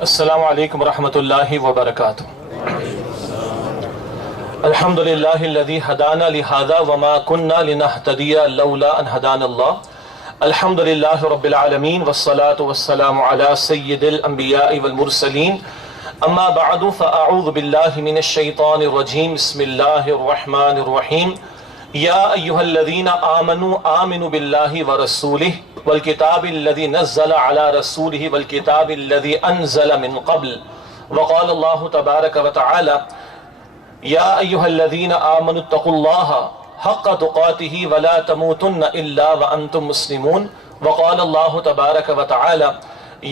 السلام علیکم ورحمۃ اللہ وبرکاتہ۔ الحمدللہ الذی ہدانا لہذا وما كنا لنہتدی لولا ان ہدانا اللہ۔ الحمدللہ رب العالمین والصلاة والسلام علی سید الانبیاء والمرسلین، اما بعد فاعوذ باللہ من الشیطان الرجیم، بسم اللہ الرحمن الرحیم۔ یا ایہا الذین آمنوا آمنوا باللہ ورسولہ والکتاب الذی نزل علی رسولہ والکتاب الذی انزل من قبل، وقال اللہ تبارک وتعالی یا ایہا الذین آمنوا اتقوا اللہ حق تقاتہ ولا تموتن الا وانتم مسلمون، وقال اللہ تبارک وتعالی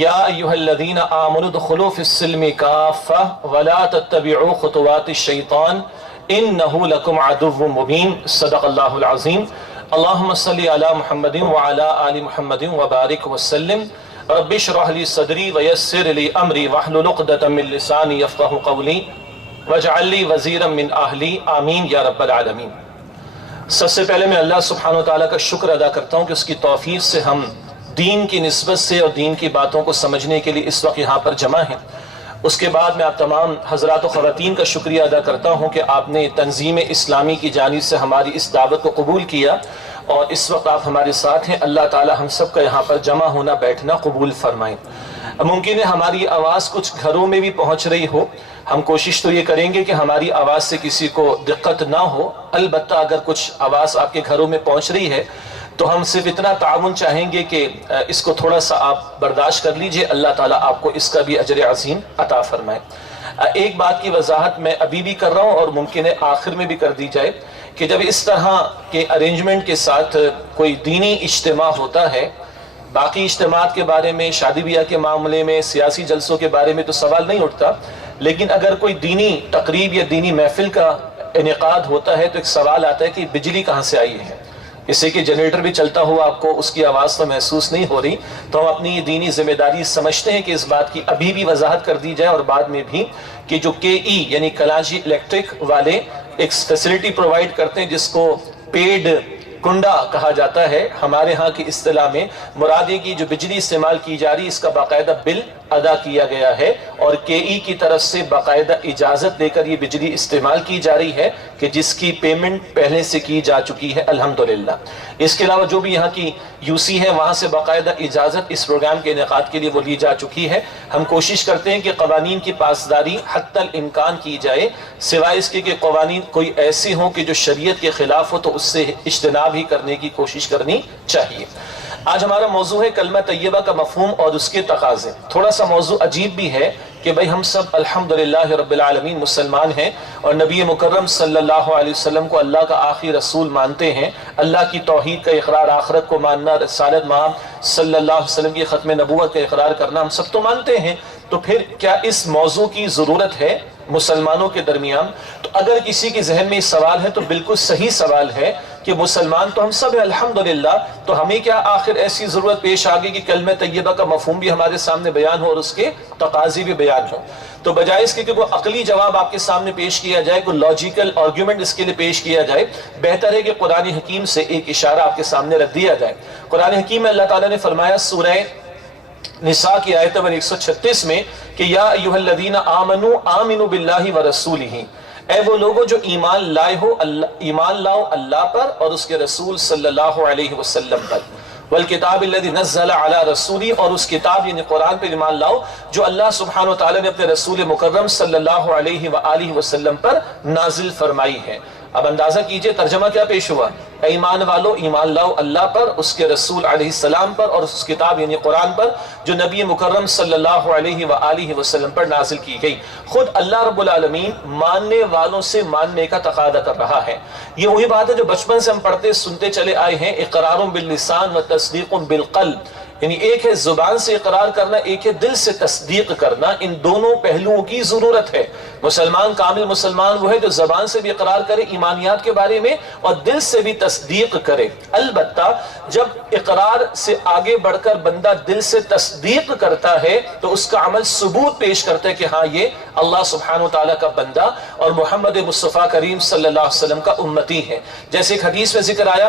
یا ایہا الذین آمنوا ادخلوا فی السلم کافہ ولا تتبعوا خطوات الشیطان انہو لکم عدو مبین۔ صدق اللہ العظیم۔ اللہم صلی علی محمد وعلی آل محمد وبارک وسلم۔ رب اشرح لی صدری ویسر لی امری واحلل عقدۃ من لسانی یفقہوا قولی واجعل لی وزیرا من اہلی آمین یا رب العالمین۔ سب سے پہلے میں اللہ سبحانہ وتعالیٰ کا شکر ادا کرتا ہوں کہ اس کی توفیق سے ہم دین کی نسبت سے اور دین کی باتوں کو سمجھنے کے لیے اس وقت یہاں پر جمع ہیں۔ اس کے بعد میں آپ تمام حضرات و خواتین کا شکریہ ادا کرتا ہوں کہ آپ نے تنظیم اسلامی کی جانب سے ہماری اس دعوت کو قبول کیا اور اس وقت آپ ہمارے ساتھ ہیں۔ اللہ تعالی ہم سب کا یہاں پر جمع ہونا بیٹھنا قبول فرمائیں۔ ممکن ہے ہماری آواز کچھ گھروں میں بھی پہنچ رہی ہو، ہم کوشش تو یہ کریں گے کہ ہماری آواز سے کسی کو دقت نہ ہو، البتہ اگر کچھ آواز آپ کے گھروں میں پہنچ رہی ہے تو ہم صرف اتنا تعاون چاہیں گے کہ اس کو تھوڑا سا آپ برداشت کر لیجئے، اللہ تعالیٰ آپ کو اس کا بھی اجر عظیم عطا فرمائے۔ ایک بات کی وضاحت میں ابھی بھی کر رہا ہوں اور ممکن ہے آخر میں بھی کر دی جائے کہ جب اس طرح کے ارینجمنٹ کے ساتھ کوئی دینی اجتماع ہوتا ہے، باقی اجتماعات کے بارے میں، شادی بیاہ کے معاملے میں، سیاسی جلسوں کے بارے میں تو سوال نہیں اٹھتا، لیکن اگر کوئی دینی تقریب یا دینی محفل کا انعقاد ہوتا ہے تو ایک سوال آتا ہے کہ بجلی کہاں سے آئی ہے۔ اسے کہ جنریٹر بھی چلتا ہوا آپ کو اس کی آواز تو محسوس نہیں ہو رہی، تو ہم اپنی یہ دینی ذمہ داری سمجھتے ہیں کہ اس بات کی ابھی بھی وضاحت کر دی جائے اور بعد میں بھی کہ جو کے ای یعنی کلاچی الیکٹرک والے ایک فیسلٹی پرووائڈ کرتے ہیں جس کو پیڈ کنڈا کہا جاتا ہے ہمارے ہاں کی اصطلاح میں، مراد یہ کہ جو بجلی استعمال کی جا رہی اس کا باقاعدہ بل ادا کیا گیا ہے اور کے ای کی طرف سے باقاعدہ اجازت لے کر یہ بجلی استعمال کی جا رہی ہے کہ جس کی پیمنٹ پہلے سے کی جا چکی ہے الحمدللہ۔ اس کے علاوہ جو بھی یہاں کی یو سی ہے وہاں سے باقاعدہ اجازت اس پروگرام کے انعقاد کے لیے وہ لی جا چکی ہے۔ ہم کوشش کرتے ہیں کہ قوانین کی پاسداری حتی الامکان کی جائے، سوائے اس کے کہ قوانین کوئی ایسے ہوں کہ جو شریعت کے خلاف ہو تو اس سے اجتناب ہی کرنے کی کوشش کرنی چاہیے۔ آج ہمارا موضوع ہے کلمہ طیبہ کا مفہوم اور اس کے تقاضے۔ تھوڑا سا موضوع عجیب بھی ہے کہ بھئی ہم سب الحمدللہ رب العالمین مسلمان ہیں اور نبی مکرم صلی اللہ علیہ وسلم کو اللہ کا آخری رسول مانتے ہیں، اللہ کی توحید کا اقرار، آخرت کو ماننا، رسالت محمد صلی اللہ علیہ وسلم کی ختم نبوت کا اقرار کرنا ہم سب تو مانتے ہیں، تو پھر کیا اس موضوع کی ضرورت ہے مسلمانوں کے درمیان؟ تو اگر کسی کے ذہن میں یہ سوال ہے تو بالکل صحیح سوال ہے کہ مسلمان تو ہم سب ہیں الحمدللہ، تو ہمیں کیا آخر ایسی ضرورت پیش آ گئی کہ کلمہ طیبہ کا مفہوم بھی ہمارے سامنے بیان ہو اور اس کے تقاضے بھی بیان ہو؟ تو بجائے اس کے کہ کوئی عقلی جواب آپ کے سامنے پیش کیا جائے، کوئی لاجیکل آرگیومنٹ اس کے لیے پیش کیا جائے، بہتر ہے کہ قرآن حکیم سے ایک اشارہ آپ کے سامنے رکھ دیا جائے۔ قرآن حکیم میں اللہ تعالیٰ نے فرمایا سورہ نساء کی آیت نمبر 136 میں کہ یا ایھا الذین آمنوا آمنوا باللہ ورسولہ، اے وہ لوگوں جو ایمان لائے ہو، ایمان لاؤ اللہ پر اور اس کے رسول صلی اللہ علیہ وسلم پر، والکتاب الذی نزل علی رسولہ، اور اس کتاب یعنی قرآن پر ایمان لاؤ جو اللہ سبحانہ وتعالی نے اپنے رسول مکرم صلی اللہ علیہ وآلہ وسلم پر نازل فرمائی ہے۔ اب اندازہ کیجئے ترجمہ کیا پیش ہوا، اے ایمان والو ایمان لاؤ اللہ پر، اس کے رسول علیہ السلام پر اور اس کتاب یعنی قرآن پر جو نبی مکرم صلی اللہ علیہ وآلہ وسلم پر نازل کی گئی۔ خود اللہ رب العالمین ماننے والوں سے ماننے کا تقاضا کر رہا ہے۔ یہ وہی بات ہے جو بچپن سے ہم پڑھتے سنتے چلے آئے ہیں، اقرار باللسان و تصدیق بالقلب، یعنی ایک ہے زبان سے اقرار کرنا، ایک ہے دل سے تصدیق کرنا، ان دونوں پہلوؤں کی ضرورت ہے۔ مسلمان کامل مسلمان وہ ہے جو زبان سے بھی اقرار کرے ایمانیات کے بارے میں اور دل سے بھی تصدیق کرے۔ البتہ جب اقرار سے آگے بڑھ کر بندہ دل سے تصدیق کرتا ہے تو اس کا عمل ثبوت پیش کرتا ہے کہ ہاں یہ اللہ سبحانہ وتعالیٰ کا بندہ اور محمد مصطفیٰ کریم صلی اللہ علیہ وسلم کا امتی ہے۔ جیسے ایک حدیث میں ذکر آیا،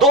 2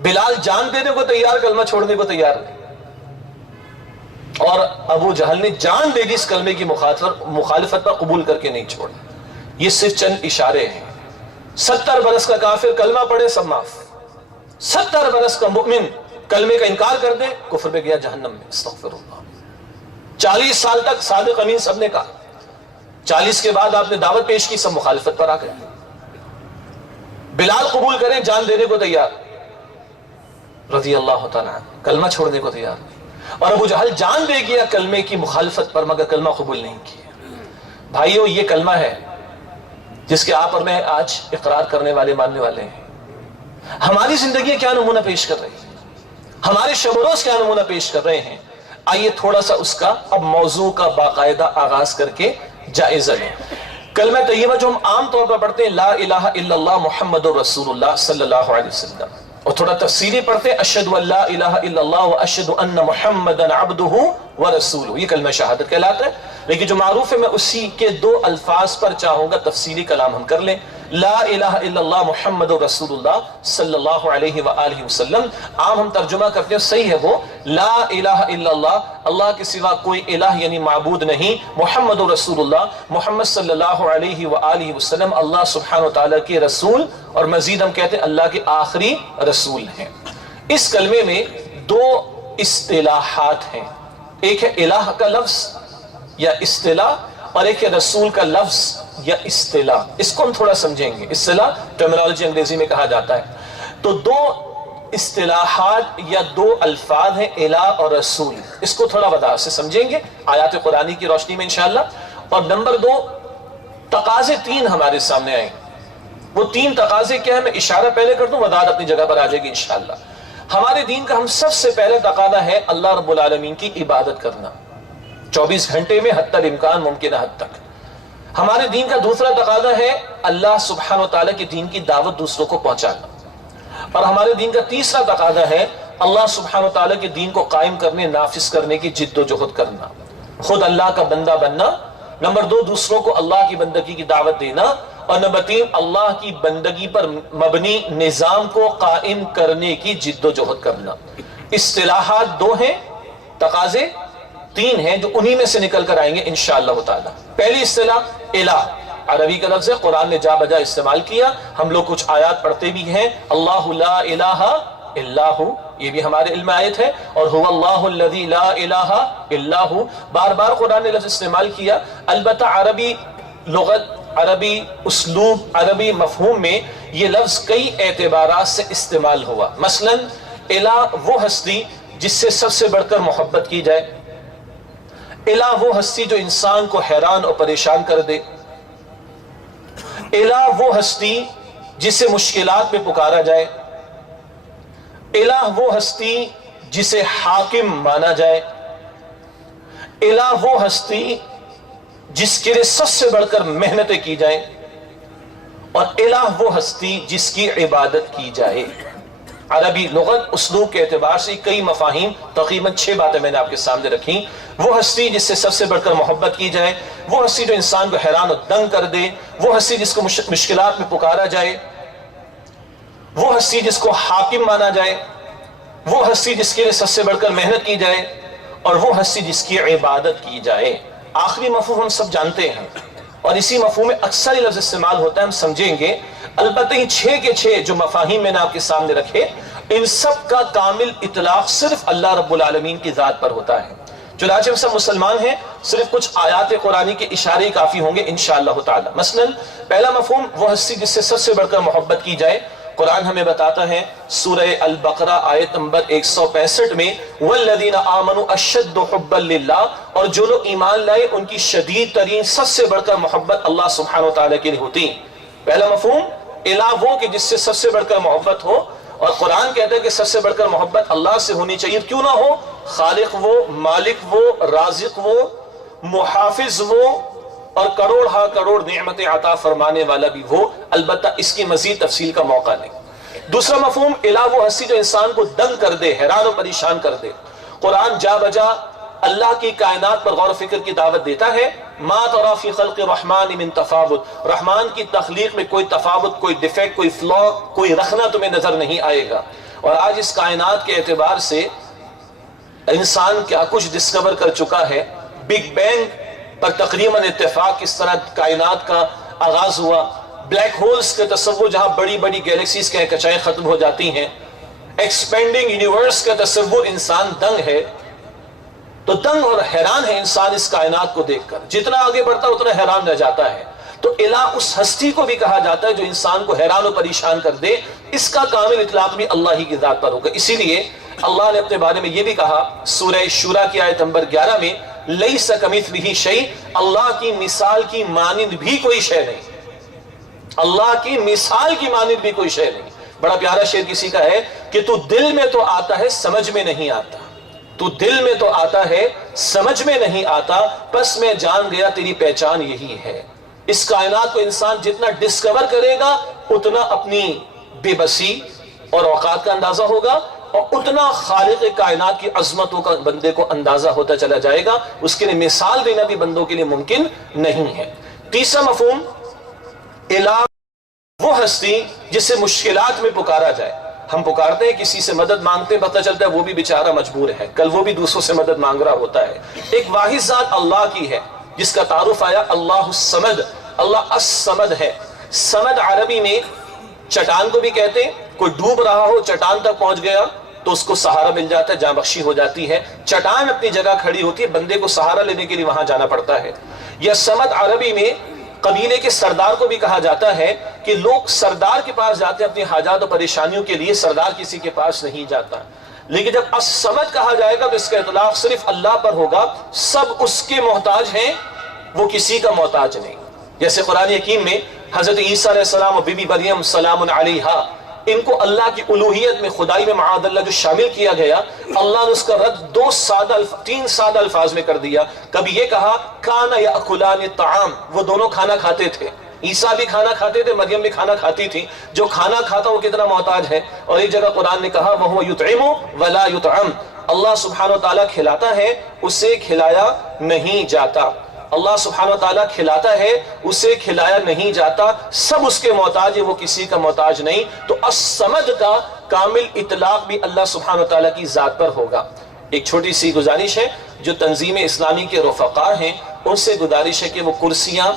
بلال جان دینے کو تیار، کلمہ چھوڑنے کو تیار نہیں، اور ابو جہل نے جان دے دی اس کلمے کی مخالفت پر، قبول کر کے نہیں چھوڑا۔ یہ صرف چند اشارے ہیں۔ 70 برس کا کافر کلمہ پڑھے سب معاف، 70 برس کا مؤمن کلمے کا انکار کر دے کفر میں گیا جہنم میں، استغفر اللہ۔ 40 سال تک صادق امین سب نے کہا، 40 کے بعد آپ نے دعوت پیش کی، سب مخالفت پر آ گئے۔ بلال قبول کریں جان دینے کو تیار رضی اللہ تعالیٰ عنہ، کلمہ چھوڑنے کو تیار نہیں، اور ابو جہل جان دے گیا کلمے کی مخالفت پر مگر کلمہ قبول نہیں کیا۔ بھائیو یہ کلمہ ہے جس کے آپ اور میں آج اقرار کرنے والے، ماننے والے ہیں۔ ہماری زندگی کیا نمونہ پیش کر رہی ہے، ہمارے شب و روز کیا نمونہ پیش کر رہے ہیں، آئیے تھوڑا سا اس کا اب موضوع کا باقاعدہ آغاز کر کے جائزہ لیں۔ کلمہ طیبہ جو ہم عام طور پر پڑھتے ہیں، لا الہ الا اللہ محمد رسول اللہ صلی اللہ علیہ وسلم، اور تھوڑا تفصیلی پڑھتے ہیں، اشہد ان لا الہ الا اللہ واشہد ان محمدا عبدہ ورسولہ، یہ کلمہ شہادت کہلاتا ہے۔ لیکن جو معروف ہے میں اسی کے 2 الفاظ پر چاہوں گا تفصیلی کلام ہم کر لیں۔ لا الہ الا اللہ محمد رسول اللہ صلی اللہ علیہ وآلہ وسلم، عام ہم ترجمہ کرتے ہیں، صحیح ہے وہ لا الہ الا اللہ، اللہ کے سوا کوئی الہ یعنی معبود نہیں، محمد رسول اللہ، محمد صلی اللہ علیہ وآلہ وسلم اللہ سبحانہ وتعالی کے رسول، اور مزید ہم کہتے ہیں اللہ کے آخری رسول ہیں۔ اس کلمے میں 2 اصطلاحات ہیں، ایک ہے الہ کا لفظ یا اصطلاح، اور ایک ہے رسول کا لفظ یا اصطلاح۔ اس کو ہم تھوڑا سمجھیں گے، اصطلاح ٹرمینالوجی انگریزی میں کہا جاتا ہے۔ تو 2 اصطلاحات یا 2 الفاظ ہیں الہ اور رسول، اس کو تھوڑا وضاحت سے سمجھیں گے آیات قرآنی کی روشنی میں انشاءاللہ۔ اور نمبر 2 تقاضے 3 ہمارے سامنے آئیں، وہ 3 تقاضے کیا ہیں، میں اشارہ پہلے کر دوں، وضاحت اپنی جگہ پر آ جائے گی انشاءاللہ۔ ہمارے دین کا ہم سب سے پہلے تقاضا ہے اللہ رب العالمین کی عبادت کرنا 24 گھنٹے میں حتی الامکان، ممکنہ حد تک۔ ہمارے دین کا دوسرا تقاضا ہے اللہ سبحانہ وتعالی کی دین کی دعوت دوسروں کو پہنچانا، اور ہمارے دین کا تیسرا تقاضا ہے اللہ سبحانہ وتعالی کے دین کو قائم کرنے، نافذ کرنے کی جد و جہد کرنا، خود اللہ کا بندہ بننا۔ نمبر 2 دوسروں کو اللہ کی بندگی کی دعوت دینا، اور نمبر 3 اللہ کی بندگی پر مبنی نظام کو قائم کرنے کی جد و جہد کرنا۔ اصطلاحات 2 ہیں، تقاضے 3 ہیں جو انہی میں سے نکل کر آئیں گے انشاءاللہ تعالی۔ پہلی اصطلاح الہ، عربی کا لفظ ہے، قرآن نے جا بجا استعمال کیا، ہم لوگ کچھ آیات پڑھتے بھی ہیں، اللہ لا الہ الا ہو، یہ بھی ہمارے علم آیت ہے، اور هو اللہ الذی لا الہ الا ہو، بار بار قرآن نے لفظ استعمال کیا۔ البتہ عربی لغت، عربی اسلوب، عربی مفہوم میں یہ لفظ کئی اعتبارات سے استعمال ہوا۔ مثلا الہ وہ ہستی جس سے سب سے بڑھ کر محبت کی جائے، الہ وہ ہستی جو انسان کو حیران اور پریشان کر دے، الہ وہ ہستی جسے مشکلات میں پکارا جائے، الہ وہ ہستی جسے حاکم مانا جائے، الہ وہ ہستی جس کے لیے سب سے بڑھ کر محنتیں کی جائیں، اور الہ وہ ہستی جس کی عبادت کی جائے۔ عربی لغت اسلوب کے اعتبار سے کئی مفاہیم، تقریباً 6 باتیں میں نے آپ کے سامنے رکھی۔ وہ ہستی جس سے سب سے بڑھ کر محبت کی جائے، وہ ہستی جو انسان کو حیران و دنگ کر دے، وہ ہستی جس کو مشکلات میں پکارا جائے، وہ ہستی جس کو حاکم مانا جائے، وہ ہستی جس کے لیے سب سے بڑھ کر محنت کی جائے، اور وہ ہستی جس کی عبادت کی جائے۔ آخری مفہوم ہم سب جانتے ہیں، اور اسی مفہوم میں اکثر یہ لفظ استعمال ہوتا ہے، ہم سمجھیں گے۔ البتہ یہ 6 کے 6 جو مفاہیم میں نے آپ کے سامنے رکھے، ان سب کا کامل اطلاق صرف اللہ رب العالمین کی ذات پر ہوتا ہے۔ چنانچہ ہم سب مسلمان ہیں، صرف کچھ آیات قرآنی کے اشارے کافی ہوں گے انشاءاللہ تعالی۔ مثلا پہلا مفہوم وہ ہستی جس سے سب سے بڑھ کر محبت کی جائے۔ قرآن ہمیں بتاتا ہے سورہ البقرہ آیت نمبر 165 میں، وَالَّذِينَ آمَنُوا أَشَدُّ حُبًّا لِلَّهِ، اور جو لوگ ایمان لائے ان کی شدید ترین سب سے بڑھ کر محبت اللہ سبحانہ وتعالی کے لیے ہوتی۔ پہلا مفہوم الہ وہ کہ جس سے سب سے بڑھ کر محبت ہو، اور قرآن کہتا ہے کہ سب سے بڑھ کر محبت اللہ سے ہونی چاہیے، کیوں نہ ہو؟ خالق وہ، مالک وہ، رازق وہ، محافظ وہ، اور کروڑ ہا کروڑ نعمت عطا فرمانے والا بھی وہ۔ البتہ اس کی مزید تفصیل کا موقع نہیں۔ دوسرا مفہوم الہ وہ ہستی جو انسان کو دنگ کر دے، حیران و پریشان کر دے۔ قرآن جا بجا اللہ کی کائنات پر غور و فکر کی دعوت دیتا ہے۔ ما تری فی خلق الرحمن من تفاوت، رحمان کی تخلیق میں کوئی تفاوت، کوئی ڈیفیکٹ، کوئی فلا، کوئی رخنا تمہیں نظر نہیں آئے گا۔ اور آج اس کائنات کے اعتبار سے انسان کیا کچھ ڈسکور کر چکا ہے. بگ بینگ پر تقریباً اتفاق کس طرح کائنات کا آغاز ہوا, بلیک ہولز کے تصور جہاں بڑی بڑی گیلیکسیز کے کچائیں ختم ہو جاتی ہیں, ایکسپینڈنگ یونیورس کا تصور, انسان دنگ ہے. تو دنگ اور حیران ہے انسان اس کائنات کو دیکھ کر, جتنا آگے بڑھتا اتنا حیران رہ جاتا ہے. تو الہ اس ہستی کو بھی کہا جاتا ہے جو انسان کو حیران و پریشان کر دے. اس کا کامل اطلاق بھی اللہ ہی کی ذات پر ہوگا. اسی لیے اللہ نے اپنے بارے میں یہ بھی کہا سورہ شورى کی آیت نمبر 11 میں, لیس کمثلہ شیء, اللہ کی مثال کی مانند بھی کوئی شے نہیں. اللہ کی مثال کی مانند بھی کوئی شے نہیں. بڑا پیارا شعر کسی کا ہے کہ تو دل میں تو آتا ہے سمجھ میں نہیں آتا, تو دل میں تو آتا ہے سمجھ میں نہیں آتا, پس میں جان گیا تیری پہچان یہی ہے. اس کائنات کو انسان جتنا ڈسکور کرے گا اتنا اپنی بے بسی اور اوقات کا اندازہ ہوگا, اور اتنا خالق کائنات کی عظمتوں کا بندے کو اندازہ ہوتا چلا جائے گا. اس کے لیے مثال دینا بھی بندوں کے لیے ممکن نہیں ہے. تیسرا مفہوم, الہ وہ ہستی جس سے مشکلات میں پکارا جائے. ہم پکارتے ہیں, کسی سے مدد مانگتے ہیں, پتہ چلتا ہے وہ بھی بیچارہ مجبور ہے, کل وہ بھی دوسروں سے مدد مانگ رہا ہوتا ہے. ایک واحد ذات اللہ کی ہے جس کا تعارف آیا اللہ الصمد, اللہ الصمد ہے. صمد عربی میں چٹان کو بھی کہتے ہیں. کوئی ڈوب رہا ہو, چٹان تک پہنچ گیا تو اس کو سہارا مل جاتا ہے, جاں بخشی ہو جاتی ہے. چٹان اپنی جگہ کھڑی ہوتی ہے, بندے کو سہارا لینے کے لیے وہاں جانا پڑتا ہے. یا صمد عربی میں قبیلے کے سردار کو بھی کہا جاتا ہے کہ لوگ سردار کے پاس جاتے ہیں اپنی حاجات و پریشانیوں کے لیے, سردار کسی کے پاس نہیں جاتا. لیکن جب الصمد کہا جائے گا تو اس کا اطلاق صرف اللہ پر ہوگا. سب اس کے محتاج ہیں, وہ کسی کا محتاج نہیں. جیسے قرآن حکیم میں حضرت عیسیٰ علیہ السلام اور بی بی مریم سلام علیہا, ان کو اللہ کی الوہیت میں, خدائی میں معاذ اللہ جو شامل کیا گیا, اللہ نے اس کا رد تین سادہ الفاظ میں کر دیا. کبھی یہ کہا کانا یاکلان الطعام, وہ دونوں کھانا کھاتے تھے. عیسیٰ بھی کھانا کھاتے تھے, مریم بھی کھانا کھاتی تھی. جو کھانا کھاتا وہ کتنا محتاج ہے. اور ایک جگہ قرآن نے کہا وَهُوَ يُطْعِمُ وَلَا يُطْعَمُ, اللہ سبحانہ وتعالیٰ کھلاتا ہے, اسے کھلایا نہیں جاتا. اللہ سبحانہ وتعالیٰ کھلاتا ہے, اسے کھلایا نہیں جاتا. سب اس کے محتاج ہے, وہ کسی کا محتاج نہیں. تو الصمد کا کامل اطلاق بھی اللہ سبحانہ وتعالیٰ کی ذات پر ہوگا. ایک چھوٹی سی گزارش ہے, جو تنظیم اسلامی کے رفقا ہیں ان سے گزارش ہے کہ وہ کرسیاں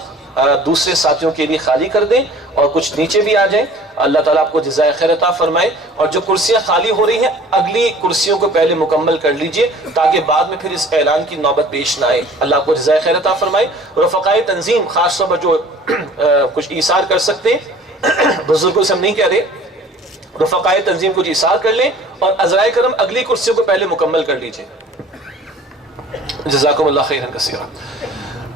دوسرے ساتھیوں کے لیے خالی کر دیں اور کچھ نیچے بھی آ جائیں. اللہ تعالیٰ آپ کو جزائے خیر عطا فرمائے. اور جو کرسیاں خالی ہو رہی ہیں, اگلی کرسیوں کو پہلے مکمل کر لیجئے تاکہ بعد میں پھر اس اعلان کی نوبت پیش نہ آئے. اللہ آپ کو جزائے خیر عطا فرمائے. رفقائے تنظیم خاص طور پر جو کچھ ایثار کر سکتے ہیں, بزرگوں سے ہم نہیں کہہ رہے, رفقائے تنظیم کچھ ایثار کر لیں اور عذرائے کرم اگلی کرسیوں کو پہلے مکمل کر لیجئے. جزاکم اللہ خیرا کثیرا.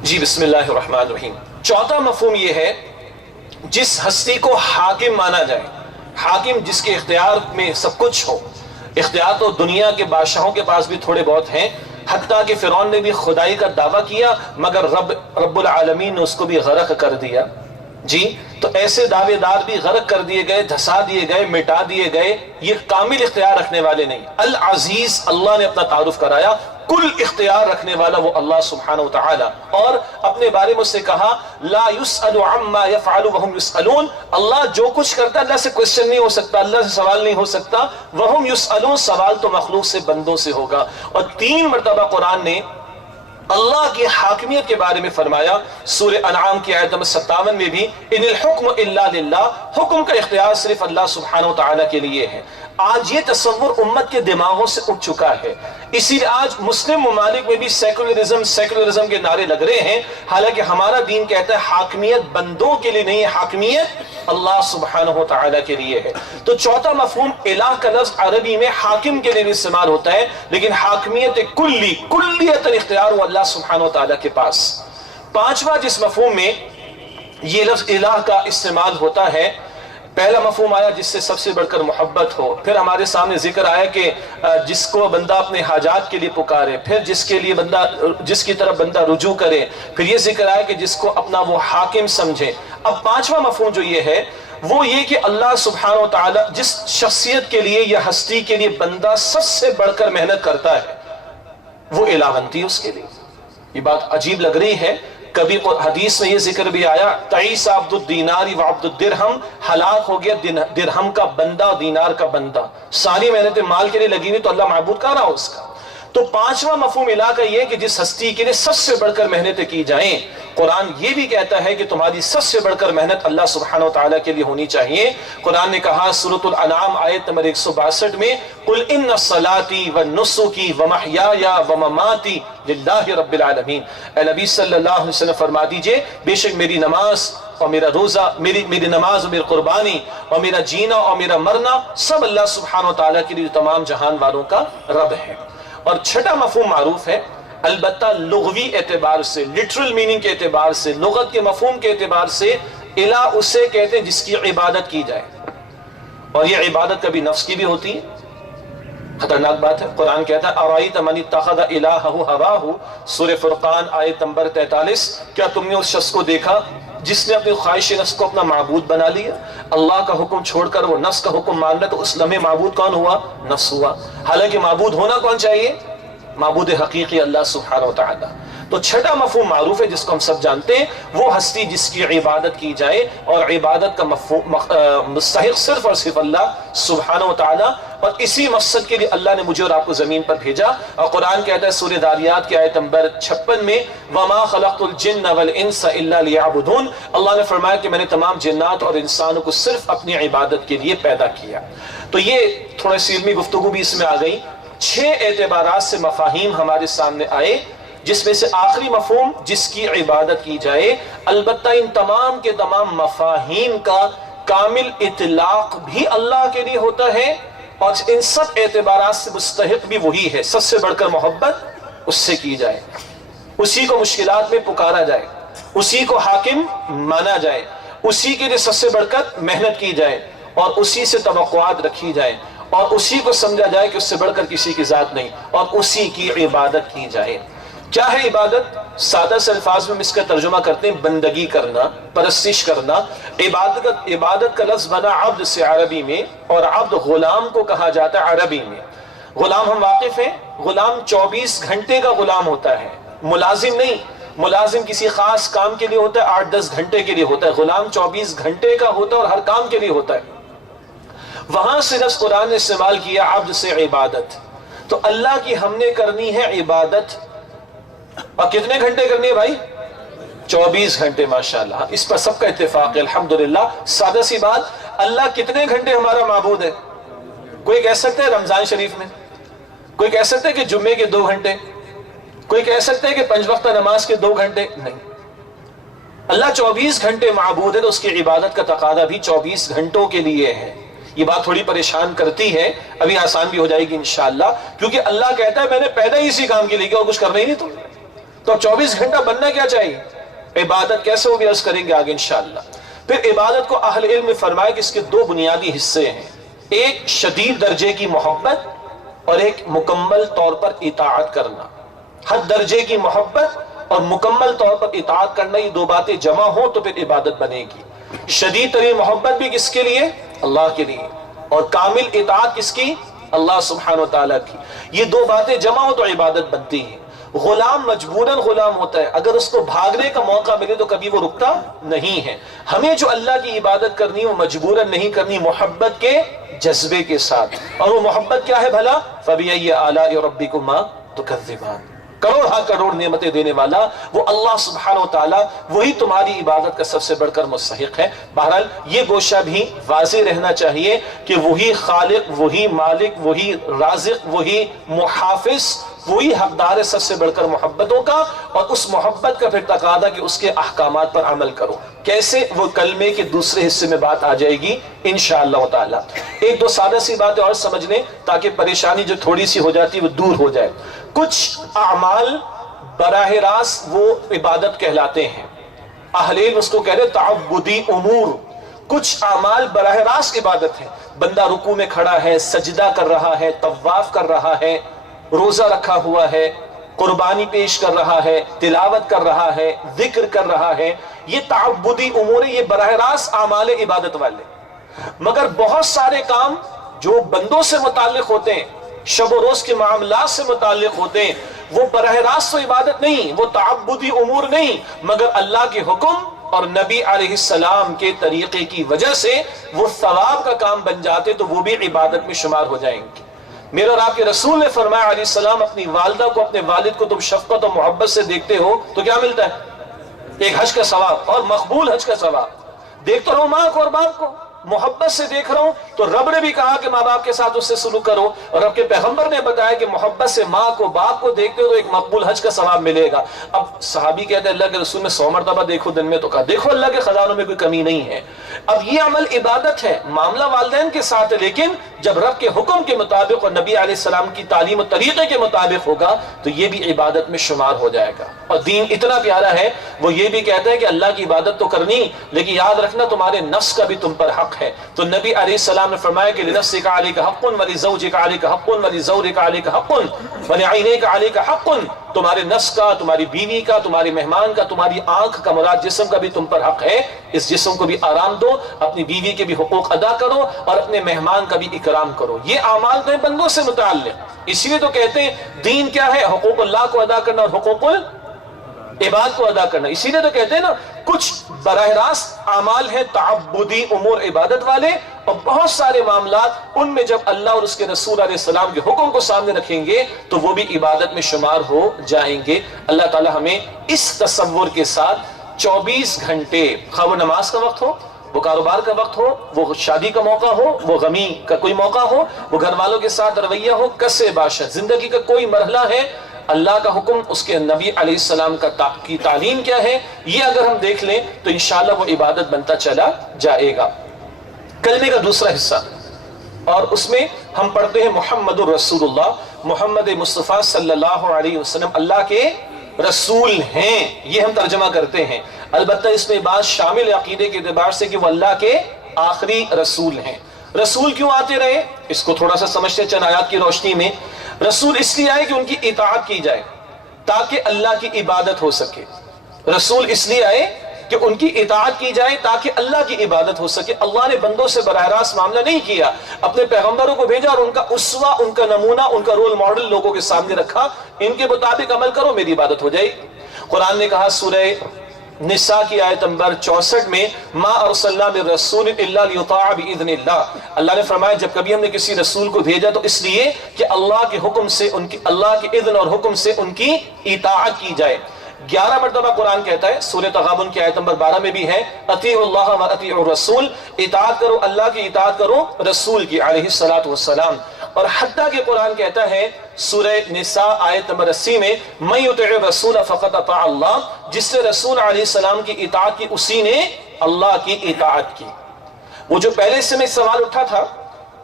جی بسم اللہ الرحمن الرحیم. چوتھا مفہوم یہ ہے جس ہستی کو حاکم مانا جائے, حاکم جس کے اختیار میں سب کچھ ہو. اختیار تو دنیا کے بادشاہوں کے پاس بھی تھوڑے بہت ہیں, حتیٰ کہ فرعون نے بھی خدائی کا دعویٰ کیا مگر رب العالمین نے اس کو بھی غرق کر دیا. جی تو ایسے دعوے دار بھی غرق کر دیے گئے, دھسا دیے گئے, مٹا دیے گئے. یہ کامل اختیار رکھنے والے نہیں. العزیز اللہ نے اپنا تعارف کرایا, کل اختیار رکھنے والا وہ اللہ سبحانہ وتعالی. اور اپنے بارے میں اس سے کہا لا يسأل عما يفعل وهم يسألون, اللہ جو کچھ کرتا ہے اللہ سے کوشچن نہیں ہو سکتا, اللہ سے سوال نہیں ہو سکتا. وهم يسألون, سوال تو مخلوق سے, بندوں سے ہوگا. اور 3 مرتبہ قرآن نے اللہ کی حاکمیت کے بارے میں فرمایا. سورہ انعام کی آیت نمبر 57 میں بھی ان الحکم الا للہ, حکم کا اختیار صرف اللہ سبحانہ وتعالی کے لیے ہے. آج یہ تصور امت کے دماغوں سے اٹھ چکا ہے. اسی لیے آج مسلم ممالک میں بھی سیکولرزم کے نعرے لگ رہے ہیں, حالانکہ ہمارا دین کہتا ہے حاکمیت بندوں کے لیے نہیں ہے, حاکمیت اللہ سبحانہ وتعالی کے لیے ہے. تو چوتھا مفہوم, الہ کا لفظ عربی میں حاکم کے لیے بھی استعمال ہوتا ہے, لیکن حاکمیت کلیت اختیار وہ اللہ سبحانہ وتعالی کے پاس. پانچواں جس مفہوم میں یہ لفظ الہ کا استعمال ہوتا ہے, پہلا مفہوم آیا جس سے سب سے بڑھ کر محبت ہو. پھر ہمارے سامنے ذکر آیا کہ جس کو بندہ اپنے حاجات کے لیے پکارے, پھر جس کی طرف بندہ رجوع کرے. پھر یہ ذکر آیا کہ جس کو اپنا وہ حاکم سمجھے. اب پانچواں مفہوم جو یہ ہے وہ یہ کہ اللہ سبحانہ وتعالی جس شخصیت کے لیے یا ہستی کے لیے بندہ سب سے بڑھ کر محنت کرتا ہے وہ الہ بنتی ہے اس کے لیے. یہ بات عجیب لگ رہی ہے, کبھی حدیث میں یہ ذکر بھی آیا تعیس عبد الدینار و عبد الدرہم، ہلاک ہو گیا درہم کا بندہ اور دینار کا بندہ، ساری محنتیں مال کے لیے لگی ہوئی تو اللہ معبود کہاں رہا اس کا۔ تو پانچواں مفہوم علاقہ یہ کہ جس ہستی کے لیے سب سے بڑھ کر محنتیں کی جائیں، قرآن یہ بھی کہتا ہے کہ تمہاری سب سے بڑھ کر محنت اللہ سبحانہ وتعالیٰ کے لیے ہونی چاہیے۔ قرآن نے کہا سورۃ الانعام آیت نمبر 162 میں قل ان صلاتي ونسكي ومحياي ومماتي للہ رب العالمین، اے نبی صلی اللہ علیہ وسلم فرما دیجئے بے شک میری نماز اور میرا روزہ، میری نماز اور میری قربانی اور میرا جینا اور میرا مرنا سب اللہ سبحانہ وتعالیٰ کے لیے تمام جہان والوں کا رب ہے۔ اور چھٹا مفہوم معروف ہے، البتہ لغوی اعتبار سے، لٹرل میننگ کے اعتبار سے، لغت کے مفہوم کے اعتبار سے الہ اسے کہتے ہیں جس کی عبادت کی جائے، اور یہ عبادت کبھی نفس کی بھی ہوتی ہے، خطرناک بات ہے۔ قرآن کہتا ہے ارائیت من اتخذ الہہ ہواہ، سورہ فرقان آیت نمبر 43، کیا تم نے اس شخص کو دیکھا جس نے اپنی خواہش نفس کو اپنا معبود بنا لیا، اللہ کا حکم چھوڑ کر وہ نفس کا حکم مان لے، تو اس لمحے معبود کون ہوا؟ نفس ہوا، حالانکہ معبود ہونا کون چاہیے؟ معبود حقیقی اللہ سبحانہ وتعالی۔ تو چھٹا مفہوم معروف ہے جس کو ہم سب جانتے ہیں، وہ ہستی جس کی عبادت کی جائے، اور عبادت کا مستحق صرف اور صرف اللہ سبحانہ وتعالی، اور اسی مقصد کے لیے اللہ نے مجھے اور آپ کو زمین پر بھیجا۔ اور قرآن کہتا ہے سورہ داریات کی آیت نمبر 56 میں وَمَا خَلَقْتُ الْجِنَّ وَالْإِنسَ إِلَّا لِيَعْبُدُونَ، اللہ نے فرمایا کہ میں نے تمام جنات اور انسانوں کو صرف اپنی عبادت کے لیے پیدا کیا۔ تو یہ تھوڑا سی علمی گفتگو بھی اس میں آ گئی۔ 6 اعتبارات سے مفاہیم ہمارے سامنے آئے، جس میں سے آخری مفہوم جس کی عبادت کی جائے، البتہ ان تمام کے تمام مفاہیم کا کامل اطلاق بھی اللہ کے لیے ہوتا ہے، اور ان سب اعتبارات سے مستحق بھی وہی ہے۔ سب سے بڑھ کر محبت اس سے کی جائے، اسی کو مشکلات میں پکارا جائے، اسی کو حاکم مانا جائے، اسی کے لیے سب سے بڑھ کر محنت کی جائے، اور اسی سے توقعات رکھی جائے، اور اسی کو سمجھا جائے کہ اس سے بڑھ کر کسی کی ذات نہیں، اور اسی کی عبادت کی جائے۔ کیا ہے عبادت؟ سادہ سے الفاظ میں ہم اس کا ترجمہ کرتے ہیں بندگی کرنا، پرستش کرنا۔ عبادت کا لفظ بنا عبد سے عربی میں، اور عبد غلام کو کہا جاتا ہے عربی میں۔ غلام ہم واقف ہیں، غلام 24 گھنٹے کا غلام ہوتا ہے، ملازم نہیں۔ ملازم کسی خاص کام کے لیے ہوتا ہے، 8-10 گھنٹے کے لیے ہوتا ہے، غلام 24 گھنٹے کا ہوتا ہے اور ہر کام کے لیے ہوتا ہے۔ وہاں سے لفظ قرآن نے استعمال کیا عبد سے عبادت۔ تو اللہ کی ہم نے کرنی ہے عبادت، اور کتنے گھنٹے کرنی ہے بھائی؟ 24 گھنٹے، ماشاءاللہ، اس پر سب کا اتفاق ہے الحمدللہ۔ سادہ سی بات، اللہ کتنے گھنٹے ہمارا معبود ہے؟ کوئی کہہ سکتا ہے رمضان شریف میں، کوئی کہہ سکتا ہے کہ جمعے کے 2 گھنٹے، کوئی کہہ سکتا ہے کہ 5 وقتہ نماز کے 2 گھنٹے، نہیں۔ اللہ 24 گھنٹے معبود ہے، تو اس کی عبادت کا تقاضا بھی 24 گھنٹوں کے لیے ہے۔ یہ بات تھوڑی پریشان کرتی ہے، ابھی آسان بھی ہو جائے گی انشاءاللہ، کیونکہ اللہ کہتا ہے میں نے پیدا ہی اسی کام کے لیے کیا، اور کچھ کرنا ہی نہیں تم نے، تو 24 گھنٹہ بننا کیا چاہیے؟ عبادت کیسے ہوگی عرض کریں گے آگے انشاءاللہ۔ پھر عبادت کو اہل علم نے فرمایا کہ اس کے 2 بنیادی حصے ہیں، ایک شدید درجے کی محبت اور ایک مکمل طور پر اطاعت کرنا۔ حد درجے کی محبت اور مکمل طور پر اطاعت کرنا، یہ 2 باتیں جمع ہوں تو پھر عبادت بنے گی۔ شدید ترین محبت بھی کس کے لیے؟ اللہ کے لیے، اور کامل اطاعت کس کی؟ اللہ سبحانہ وتعالیٰ کی۔ یہ 2 باتیں جمع ہو تو عبادت بنتی ہے۔ غلام مجبوراً غلام ہوتا ہے، اگر اس کو بھاگنے کا موقع ملے تو کبھی وہ رکتا نہیں ہے۔ ہمیں جو اللہ کی عبادت کرنی ہے وہ مجبوراً نہیں کرنی، محبت کے جذبے کے ساتھ۔ اور وہ محبت کیا ہے بھلا؟ فَبِأَيِّ آلَاءِ رَبِّكُمَا تُكَذِّبَانِ، کروڑ ہا کروڑ نعمتیں دینے والا وہ اللہ سبحانہ وتعالی، وہی تمہاری عبادت کا سب سے بڑھ کر مستحق ہے۔ بہرحال یہ گوشہ بھی واضح رہنا چاہیے کہ وہی خالق، وہی مالک، وہی رازق، وہی محافظ، وہی حقدار ہے سب سے بڑھ کر محبتوں کا، اور اس محبت کا پھر تقاضا کہ اس کے احکامات پر عمل کرو۔ کیسے؟ وہ کلمے کے دوسرے حصے میں بات آ جائے گی انشاءاللہ تعالی۔ 1-2 سادہ سی باتیں اور سمجھ لیں تاکہ پریشانی جو تھوڑی سی ہو جاتی ہے وہ دور ہو جائے۔ کچھ اعمال براہ راست وہ عبادت کہلاتے ہیں، اہل علم اس کو کہتے ہیں تعبدی امور۔ کچھ اعمال براہ راست عبادت ہے، بندہ رکوع میں کھڑا ہے، سجدہ کر رہا ہے، طواف کر رہا ہے، روزہ رکھا ہوا ہے، قربانی پیش کر رہا ہے، تلاوت کر رہا ہے، ذکر کر رہا ہے، یہ تعبدی امور ہے، یہ براہ راست اعمال عبادت والے۔ مگر بہت سارے کام جو بندوں سے متعلق ہوتے ہیں، شب و روز کے معاملات سے متعلق ہوتے ہیں، وہ براہ راست تو عبادت نہیں، وہ تعبدی امور نہیں، مگر اللہ کے حکم اور نبی علیہ السلام کے طریقے کی وجہ سے وہ ثواب کا کام بن جاتے تو وہ بھی عبادت میں شمار ہو جائیں گے۔ میرے اور آپ کے رسول نے فرمایا علیہ السلام، اپنی والدہ کو، اپنے والد کو تم شفقت اور محبت سے دیکھتے ہو تو کیا ملتا ہے؟ ایک حج کا ثواب، اور مقبول حج کا ثواب۔ دیکھتا رہو ماں کو اور باپ کو، محبت سے دیکھ رہا ہوں، تو رب نے بھی کہا کہ ماں باپ کے ساتھ اس سے سلوک کرو، اور رب کے پیغمبر نے بتایا کہ محبت سے ماں کو باپ کو دیکھتے ہو تو ایک مقبول حج کا ثواب ملے گا۔ اب صحابی کہتے ہیں اللہ کے رسول نے 100 مرتبہ دیکھو دن میں، تو کہا دیکھو اللہ کے خزانوں میں کوئی کمی نہیں ہے۔ اب یہ عمل عبادت ہے، معاملہ والدین کے ساتھ ہے، لیکن جب رب کے حکم کے مطابق اور نبی علیہ السلام کی تعلیم و طریقے کے مطابق ہوگا تو یہ بھی عبادت میں شمار ہو جائے گا۔ اور دین اتنا پیارا ہے، وہ یہ بھی کہتا ہے کہ اللہ کی عبادت تو کرنی، لیکن یاد رکھنا تمہارے نفس کا بھی تم پر حق ہے۔ تو نبی علیہ السلام نے فرمایا کہ لنفسک علیک حق ولزوجک علیک حق ولزورک علیک حق ولعینیک علیک حق، تمہارے نفس کا، تمہاری بیوی کا، تمہارے مہمان کا، تمہاری آنکھ کا مراد جسم کا بھی تم پر حق ہے۔ اس جسم کو بھی آرام دو، اپنی بیوی کے بھی حقوق ادا کرو، اور اپنے مہمان کا بھی اکرام کرو۔ یہ اعمال تو ہیں بندوں سے متعلق، اسی لیے تو کہتے ہیں دین کیا ہے؟ حقوق اللہ کو ادا کرنا اور حقوق عباد کو ادا کرنا۔ اسی لیے تو کہتے ہیں نا، کچھ براہ راست اعمال ہیں تعبدی امور عبادت والے، اور بہت سارے معاملات ان میں جب اللہ اور اس کے رسول علیہ السلام کے حکم کو سامنے رکھیں گے تو وہ بھی عبادت میں شمار ہو جائیں گے۔ اللہ تعالی ہمیں اس تصور کے ساتھ 24 گھنٹے، خواہ وہ نماز کا وقت ہو، وہ کاروبار کا وقت ہو، وہ شادی کا موقع ہو، وہ غمی کا کوئی موقع ہو، وہ گھر والوں کے ساتھ رویہ ہو، کسے باشد زندگی کا کوئی مرحلہ ہے، اللہ کا حکم، اس کے نبی علیہ السلام کی تعلیم کیا ہے، یہ اگر ہم دیکھ لیں تو انشاءاللہ وہ عبادت بنتا چلا جائے گا۔ کلمے کا دوسرا حصہ، اور اس میں ہم پڑھتے ہیں محمد الرسول اللہ، محمد مصطفیٰ صلی اللہ علیہ وسلم اللہ کے رسول ہیں، یہ ہم ترجمہ کرتے ہیں۔ البتہ اس میں بات شامل عقیدے کے اعتبار سے کہ وہ اللہ کے آخری رسول ہیں۔ رسول کیوں آتے رہے؟ اس کو تھوڑا سا سمجھتے چند آیات کی روشنی میں۔ رسول اس لیے آئے کہ ان کی اطاعت کی جائے تاکہ اللہ کی عبادت ہو سکے۔ رسول اس لیے آئے کہ ان کی اطاعت کی جائے تاکہ اللہ کی عبادت ہو سکے۔ اللہ نے بندوں سے براہ راست معاملہ نہیں کیا، اپنے پیغمبروں کو بھیجا اور ان کا اسوہ، ان کا نمونہ، ان کا رول ماڈل لوگوں کے سامنے رکھا، ان کے مطابق عمل کرو میری عبادت ہو جائے گی۔ قرآن نے کہا سورہ نساء کی آیت نمبر 64 میں، ما ارسلنا من رسول الا لیطاع باذن اللہ، اللہ نے فرمایا جب کبھی ہم نے کسی رسول کو بھیجا تو اس لیے کہ اللہ کے حکم سے، اللہ کے اذن اور حکم سے ان کی اطاعت کی جائے۔ 11 مرتبہ قرآن کہتا ہے، سورہ تغابن کی آیت نمبر 12 میں بھی ہے، اطیعوا اللہ و اطیعوا الرسول، اطاعت کرو اللہ کی، اطاعت کرو رسول کی علیہ الصلوۃ والسلام۔ اور حتیٰ کہ قرآن کہتا ہے سورہ نساء آیت نمبر 80 میں، من یطع الرسول فقد اطاع اللہ، جس نے رسول علیہ السلام کی اطاعت کی اسی نے اللہ کی اطاعت کی۔ وہ جو پہلے سے میں سوال اٹھا تھا،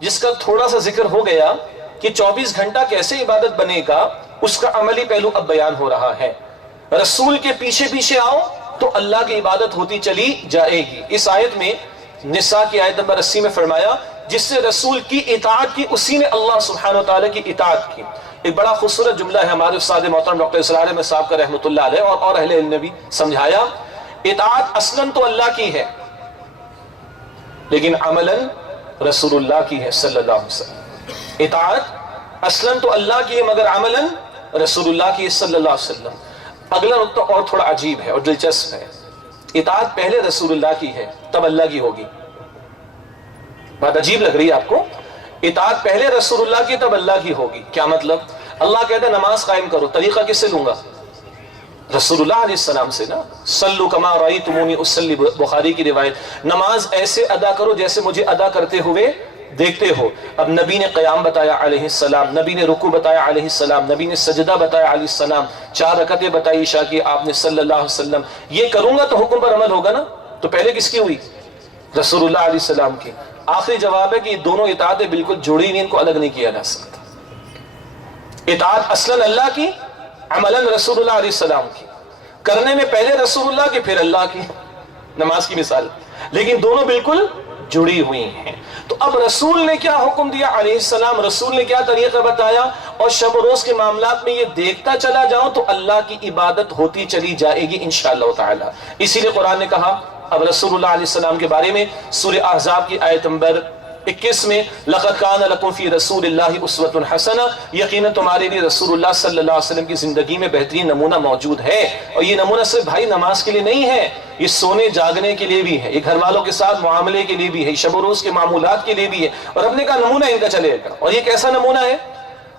جس کا تھوڑا سا ذکر ہو گیا کہ 24 گھنٹہ کیسے عبادت بنے گا، اس کا عملی پہلو اب بیان ہو رہا ہے۔ رسول کے پیچھے پیچھے آؤ تو اللہ کی عبادت ہوتی چلی جائے گی۔ اس آیت میں نساء کی آیت نمبر 80 میں فرمایا جس سے رسول کی اطاعت کی اسی نے اللہ سبحانہ وتعالی کی اطاعت کی۔ ایک بڑا خوبصورت جملہ ہے ہمارے استاد محترم ڈاکٹر اسرار احمد صاحب کا رحمۃ اللہ علیہ اور اہل علم نے بھی سمجھایا، اطاعت اصلاً تو اللہ کی ہے لیکن عملاً رسول اللہ کی ہے صلی اللہ علیہ وسلم۔ اطاعت اصلاً تو اللہ کی ہے مگر عملاً رسول اللہ کی ہے صلی اللہ علیہ وسلم۔ اگلا نقطہ اور تھوڑا عجیب ہے اور دلچسپ ہے، اطاعت پہلے رسول اللہ کی ہے تب اللہ کی ہوگی۔ بات عجیب لگ رہی ہے آپ کو؟ اطاعت پہلے رسول اللہ کی تب اللہ کی ہوگی، کیا مطلب؟ اللہ کہتا ہے نماز قائم کرو، طریقہ کس سے لوں گا؟ رسول اللہ علیہ السلام سے نا، صلو کما رأیتمونی اصلی، بخاری کی روایت، نماز ایسے ادا کرو جیسے مجھے ادا کرتے ہوئے دیکھتے ہو۔ اب نبی نے قیام بتایا علیہ السلام، نبی نے رکوع بتایا علیہ السلام، نبی نے سجدہ بتایا علیہ السلام، 4 رکعتیں بتائی عشاء کی آپ نے صلی اللہ علیہ وسلم۔ یہ کروں گا تو حکم پر عمل ہوگا نا، تو پہلے کس کی ہوئی؟ رسول اللہ علیہ السلام کی۔ آخری جواب ہے کہ یہ دونوں اطاعتیں بالکل جڑی ہوئی، ان کو الگ نہیں کیا جا سکتا۔ اطاعت اصلاً اللہ کی، عملاً رسول اللہ علیہ السلام کی، کرنے میں پہلے رسول اللہ کی پھر اللہ کی، نماز کی مثال، لیکن دونوں بالکل جڑی ہوئی ہیں۔ تو اب رسول نے کیا حکم دیا علیہ السلام، رسول نے کیا طریقہ بتایا، اور شب و روز کے معاملات میں یہ دیکھتا چلا جاؤں تو اللہ کی عبادت ہوتی چلی جائے گی انشاءاللہ تعالی۔ اسی لیے قرآن نے کہا اب رسول اللہ علیہ السلام کے بارے میں، سورہ احزاب کی آیت نمبر 21 میں لقد کان لکم فی رسول اللہ اسوۃ حسنہ، یقیناً تمہارے لیے رسول اللہ صلی اللہ علیہ وسلم کی زندگی میں بہترین نمونہ موجود ہے۔ اور یہ نمونہ صرف بھائی نماز کے لیے نہیں ہے، یہ سونے جاگنے کے لیے بھی ہے، یہ گھر والوں کے ساتھ معاملے کے لیے بھی ہے، یہ شب و روز کے معمولات کے لیے بھی ہے۔ اور رب نے کہا نمونہ ان کا چلے گا، اور یہ کیسا نمونہ ہے؟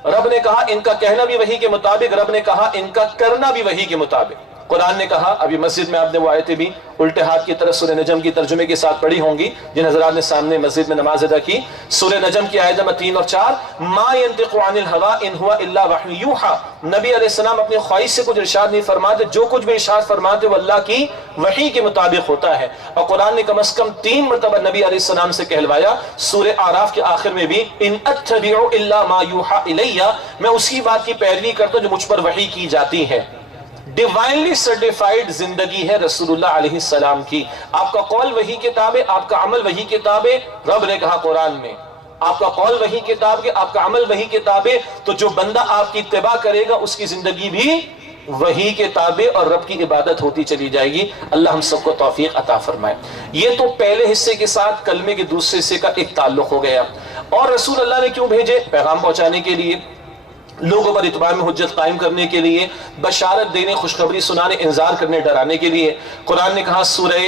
رب نے کہا ان کا کہنا بھی وحی کے مطابق، رب نے کہا ان کا کرنا بھی وحی کے مطابق۔ قرآن نے کہا، ابھی مسجد میں آپ نے وہ آیتیں بھی الٹے ہاتھ کی طرف سورہ نجم کی ترجمے کے ساتھ پڑھی ہوں گی جن حضرات نے سامنے مسجد میں نماز ادا کی۔ سورہ نجم کی آیت نمبر 3 اور 4، ما ينطق عن الهوى ان هو الا وحی یوحى، نبی علیہ السلام اپنی خواہش سے کچھ ارشاد نہیں فرماتے، جو کچھ بھی ارشاد فرماتے وہ اللہ کی وحی کے مطابق ہوتا ہے۔ اور قرآن نے کم از کم 3 مرتبہ نبی علیہ السلام سے کہلوایا، سورہ اعراف کے آخر میں بھی، ان اتبع الا ما یوحى الی، میں اسی بات کی پیروی کرتا ہوں جو مجھ پر وحی کی جاتی ہے۔ ڈیوائنلی سرٹیفائیڈ زندگی ہے رسول اللہ علیہ السلام کی۔ آپ کا قول وحی کتاب ہے، آپ کا عمل وحی کتاب ہے۔ رب نے کہا قرآن میں، آپ کا قول وحی کتاب ہے، آپ کا عمل وحی کتاب ہے، تو جو بندہ آپ کی اتباع کرے گا اس کی زندگی بھی وحی کتاب ہے اور رب کی عبادت ہوتی چلی جائے گی۔ اللہ ہم سب کو توفیق عطا فرمائے۔ یہ تو پہلے حصے کے ساتھ کلمے کے دوسرے حصے کا ایک تعلق ہو گیا۔ اور رسول اللہ نے کیوں بھیجے؟ پیغام پہنچانے کے لیے، لوگوں پر اتمام حجت قائم کرنے کے لیے، بشارت دینے، خوشخبری سنانے، انذار کرنے، ڈرانے کے لیے۔ قرآن نے کہا سورہ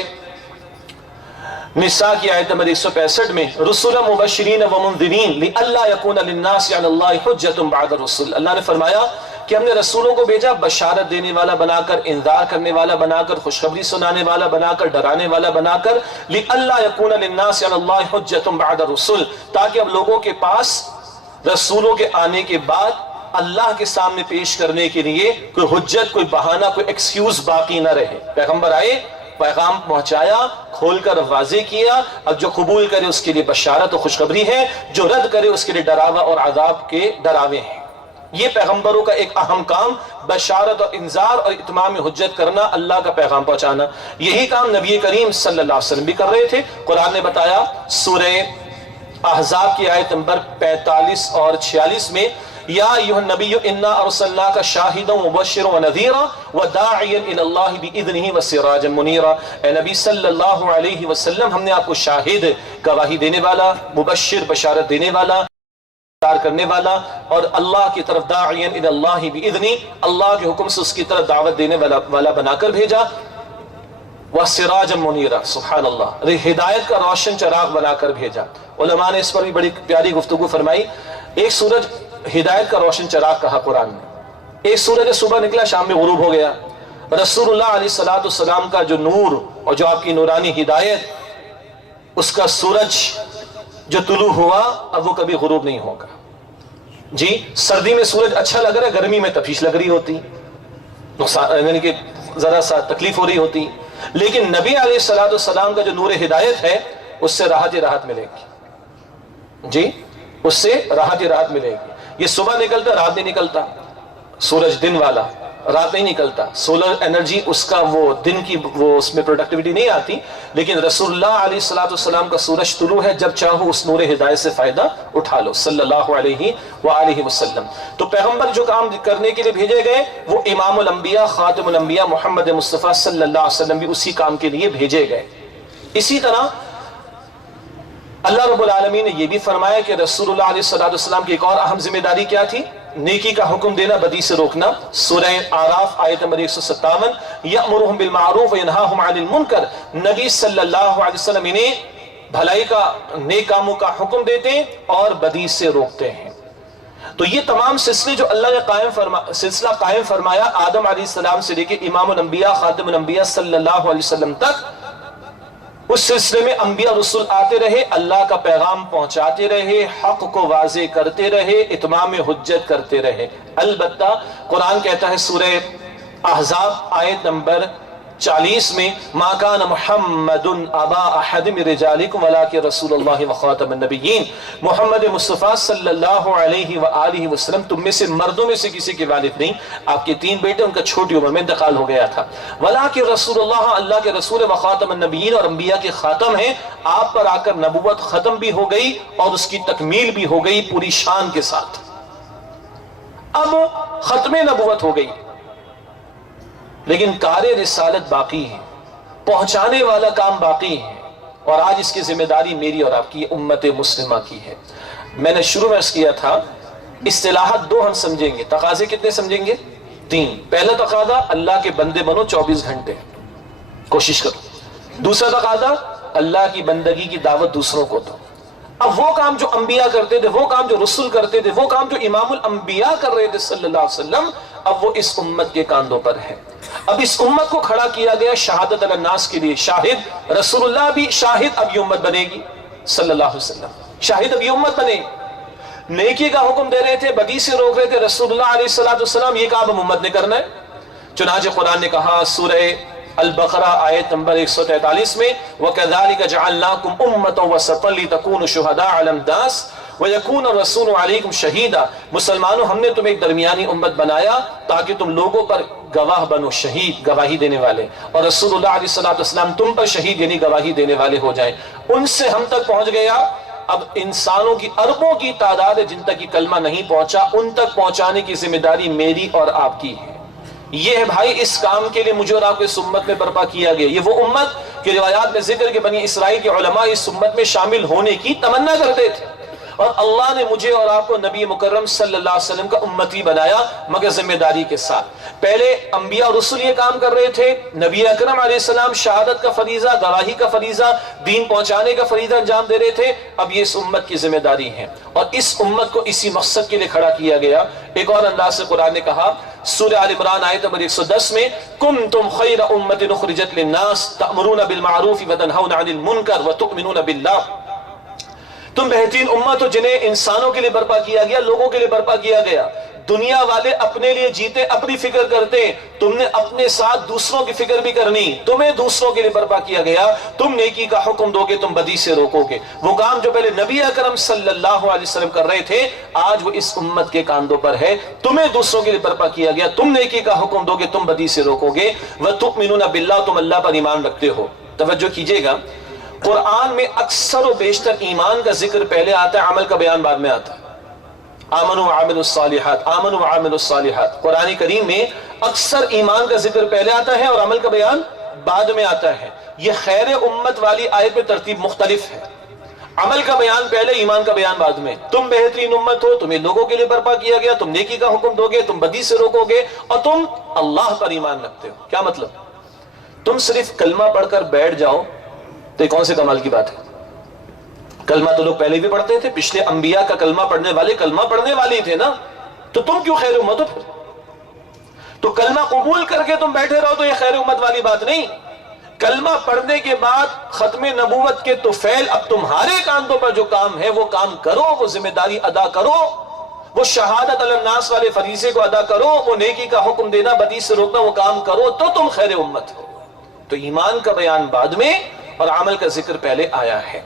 نساء کی آیت نمبر 165 میں، رسولا مبشرین و منذرین لئلا یکون للناس علی اللہ حجت بعد الرسل، اللہ نے فرمایا کہ ہم نے رسولوں کو بھیجا بشارت دینے والا بنا کر، انذار کرنے والا بنا کر، خوشخبری سنانے والا بنا کر، ڈرانے والا بنا کر، لئلا یکون للناس علی اللہ حجت بعد الرسل، تاکہ اب لوگوں کے پاس رسولوں کے آنے کے بعد اللہ کے سامنے پیش کرنے کے لیے کوئی حجت، کوئی بہانہ، کوئی ایکسکیوز باقی نہ رہے۔ پیغمبر آئے، پیغام پہنچایا، کھول کر واضح کیا، اب جو قبول کرے اس کے لیے بشارت و خوشخبری ہے، جو رد کرے اس کے لیے ڈراوا اور عذاب کے ڈراوے ہیں۔ یہ پیغمبروں کا ایک اہم کام، بشارت اور انذار اور اتمام حجت کرنا، اللہ کا پیغام پہنچانا۔ یہی کام نبی کریم صلی اللہ علیہ وسلم بھی کر رہے تھے۔ قرآن نے بتایا سورہ احزاب کی آیت نمبر 45 اور 46 میں، یا ایھا النبی انا ارسلناک شاہدا ومبشرا ونذیرا وداعیا الی اللہ باذنہ وسراجا منیرا، اے نبی صلی اللہ علیہ وسلم ہم نے آپ کو شاہد، گواہی دینے والا، مبشر بشارت دینے والا، کرنے والا، اور اللہ کی طرف داعیا الی اللہ باذنہ، اللہ کے حکم سے اس کی طرف دعوت دینے والا بنا کر بھیجا، وسراجا منیرا، سبحان اللہ، ہدایت کا روشن چراغ بنا کر بھیجا۔ علماء نے اس پر بھی بڑی پیاری گفتگو فرمائی۔ ایک سورج ہدایت کا روشن چراغ کہا قرآن نے، ایک سورج صبح نکلا شام میں غروب ہو گیا۔ رسول اللہ علیہ السلام کا جو نور اور جو آپ کی نورانی ہدایت، اس کا سورج جو طلوع ہوا اب وہ کبھی غروب نہیں ہوگا۔ جی، سردی میں سورج اچھا لگ رہا ہے، گرمی میں تپش لگ رہی ہوتی، نقصان یعنی کہ ذرا سا تکلیف ہو رہی ہوتی، لیکن نبی علیہ السلام کا جو نور ہدایت ہے اس سے راحت ملے گی۔ جی، اس سے راحت ملے گی۔ یہ صبح نکلتا، رات نہیں نکلتا، سورج دن والا، رات نہیں نکلتا، سولر انرجی اس کا وہ دن کی وہ اس میں پروڈکٹیوٹی نہیں آتی، لیکن رسول اللہ علیہ السلام کا سورج طلوع ہے، جب چاہو اس نور ہدایت سے فائدہ اٹھا لو، صلی اللہ علیہ وآلہ وسلم۔ تو پیغمبر جو کام کرنے کے لیے بھیجے گئے وہ امام الانبیاء، خاتم الانبیاء محمد مصطفیٰ صلی اللہ علیہ وسلم بھی اسی کام کے لیے بھیجے گئے۔ اسی طرح اللہ رب العالمین نے یہ بھی فرمایا کہ رسول اللہ علیہ السلام کی ایک اور اہم ذمہ داری کیا تھی؟ نیکی کا حکم دینا، بدی سے روکنا۔ سورہ اعراف آیت نمبر 157، یأمرہم بالمعروف وینہاہم عن المنکر، نبی صلی اللہ علیہ وسلم انہیں بھلائی کا، نیک کاموں کا حکم دیتے ہیں اور بدی سے روکتے ہیں۔ تو یہ تمام سلسلے جو اللہ نے سلسلہ قائم فرمایا آدم علیہ السلام سے لے کے امام الانبیاء خاتم الانبیاء صلی اللہ علیہ وسلم تک، اس سلسلے میں انبیاء رسول آتے رہے، اللہ کا پیغام پہنچاتے رہے، حق کو واضح کرتے رہے، اتمام حجت کرتے رہے۔ البتہ قرآن کہتا ہے سورہ احزاب آیت نمبر 40 میں، ما کان محمد ابا احد من رجالکم ولکن رسول اللہ وخاتم النبیین، محمد مصطفیٰ صلی اللہ علیہ وآلہ وسلم تم میں سے مردوں میں سے کسی کے والد نہیں، آپ کے 3 بیٹے، ان کا چھوٹی عمر میں انتقال ہو گیا تھا، ولکن رسول اللہ، اللہ کے رسول، وخاتم النبیین، اور انبیاء کے خاتم ہیں، آپ پر آ کر نبوت ختم بھی ہو گئی اور اس کی تکمیل بھی ہو گئی پوری شان کے ساتھ۔ اب ختم نبوت ہو گئی لیکن کار رسالت باقی ہے، پہنچانے والا کام باقی ہے۔ اور آج اس کی ذمہ داری میری اور آپ کی امت مسلمہ کی ہے۔ میں نے شروع میں عرض کیا تھا اصطلاحات دو ہم سمجھیں گے، تقاضے کتنے سمجھیں گے؟ تین۔ پہلا تقاضا اللہ کے بندے بنو 24 گھنٹے، کوشش کرو۔ دوسرا تقاضا اللہ کی بندگی کی دعوت دوسروں کو دو۔ اب وہ کام جو انبیاء کرتے تھے، وہ کام جو رسول کرتے تھے، وہ کام جو امام الانبیاء کر رہے تھے صلی اللہ علیہ وسلم، اب وہ اس امت کے کاندھوں پر ہے۔ اب اس امت کو کھڑا کیا گیا شہادت علی الناس کے لیے، شاہد رسول اللہ بھی شاہد اب یہ امت بنے گی صلی اللہ علیہ وسلم، شاہد اب یہ امت بنے گی۔ نیکی کا حکم دے رہے تھے، بدی سے روک رہے تھے رسول اللہ علیہ السلام، یہ کام امت نے کرنا ہے۔ چنانچہ قرآن نے کہا سورہ البقرہ آیت نمبر 143 میں وَكَذَلِكَ جَعَلْنَاكُمْ أُمَّةً وَسَطًا لِتَكُونُوا شُهَدَاءَ عَلَى النَّاسِ وَيَكُونَ الرَّسُولُ عَلَيْكُمْ شَهِيدًا، مسلمانوں ہم نے تمہیں ایک درمیانی امت بنایا تاکہ تم لوگوں پر گواہ بنو، شہید گواہی دینے والے، اور رسول اللہ علیہ السلام تم پر شہید یعنی گواہی دینے والے ہو جائیں۔ ان سے ہم تک پہنچ گیا، اب انسانوں کی اربوں کی تعداد ہے جن تک یہ کلمہ نہیں پہنچا، ان تک پہنچانے کی ذمہ داری میری اور آپ کی ہے۔ یہ ہے بھائی، اس کام کے لیے مجھے اور آپ کو اس امت میں برپا کیا گیا۔ یہ وہ امت کہ روایات میں ذکر کہ بنی اسرائیل کے علماء اس امت میں شامل ہونے کی تمنا کرتے تھے، اور اللہ نے مجھے اور آپ کو نبی مکرم صلی اللہ علیہ وسلم کا امتی بنایا، مگر ذمہ داری کے ساتھ۔ پہلے انبیاء اور رسول یہ کام کر رہے تھے، نبی اکرم علیہ السلام شہادت کا فریضہ، گواہی کا فریضہ، دین پہنچانے کا فریضہ انجام دے رہے تھے۔ اب یہ اس امت کی ذمہ داری ہے، اور اس امت کو اسی مقصد کے لیے کھڑا کیا گیا۔ ایک اور انداز سے قرآن نے کہا سورہ آل عمران آیت نمبر 110 میں کنتم خیر امت اخرجت للناس تأمرون بالمعروف وتنہون عن المنکر وتؤمنون باللہ، تم بہترین امت ہو جنہیں انسانوں کے لیے برپا کیا گیا، لوگوں کے لیے برپا کیا گیا۔ دنیا والے اپنے لیے جیتے، اپنی فکر کرتے، تم نے اپنے ساتھ دوسروں کی فکر بھی کرنی، تمہیں دوسروں کے لیے برپا کیا گیا۔ تم نیکی کا حکم دو گے، تم بدی سے روکو گے۔ وہ کام جو پہلے نبی اکرم صلی اللہ علیہ وسلم کر رہے تھے، آج وہ اس امت کے کاندھوں پر ہے۔ تمہیں دوسروں کے لیے برپا کیا گیا، تم نیکی کا حکم دو گے، تم بدی سے روکو گے۔ وَتُؤْمِنُونَ بِاللَّهِ، تم اللہ پر ایمان رکھتے ہو۔ توجہ کیجئے گا، قرآن میں اکثر و بیشتر ایمان کا ذکر پہلے آتا ہے، عمل کا بیان بعد میں آتا ہے۔ آمنوا وعملوا الصالحات، آمنوا وعملوا الصالحات، قرآن کریم میں اکثر ایمان کا ذکر پہلے آتا ہے اور عمل کا بیان بعد میں آتا ہے۔ یہ خیر امت والی آیت میں ترتیب مختلف ہے، عمل کا بیان پہلے، ایمان کا بیان بعد میں۔ تم بہترین امت ہو، تمہیں لوگوں کے لیے برپا کیا گیا، تم نیکی کا حکم دو گے، تم بدی سے روکو گے، اور تم اللہ پر ایمان رکھتے ہو۔ کیا مطلب؟ تم صرف کلمہ پڑھ کر بیٹھ جاؤ تو یہ کون سے کمال کی بات ہے؟ کلمہ تو لوگ پہلے بھی پڑھتے تھے، پچھلے انبیاء کا کلمہ پڑھنے والے کلمہ پڑھنے والے تھے نا، تو تم کیوں خیر امت ہو پھر؟ تو کلمہ قبول کر کے تم بیٹھے رہو تو یہ خیر امت والی بات نہیں۔ کلمہ پڑھنے کے بعد ختم نبوت کے طفیل اب تمہارے کاندھوں پر جو کام ہے وہ کام کرو، وہ ذمہ داری ادا کرو، وہ شہادت علی الناس والے فریضے کو ادا کرو، وہ نیکی کا حکم دینا، بدی سے روکنا، وہ کام کرو، تو تم خیر امت ہو۔ تو ایمان کا بیان بعد میں اور عمل کا ذکر پہلے آیا ہے۔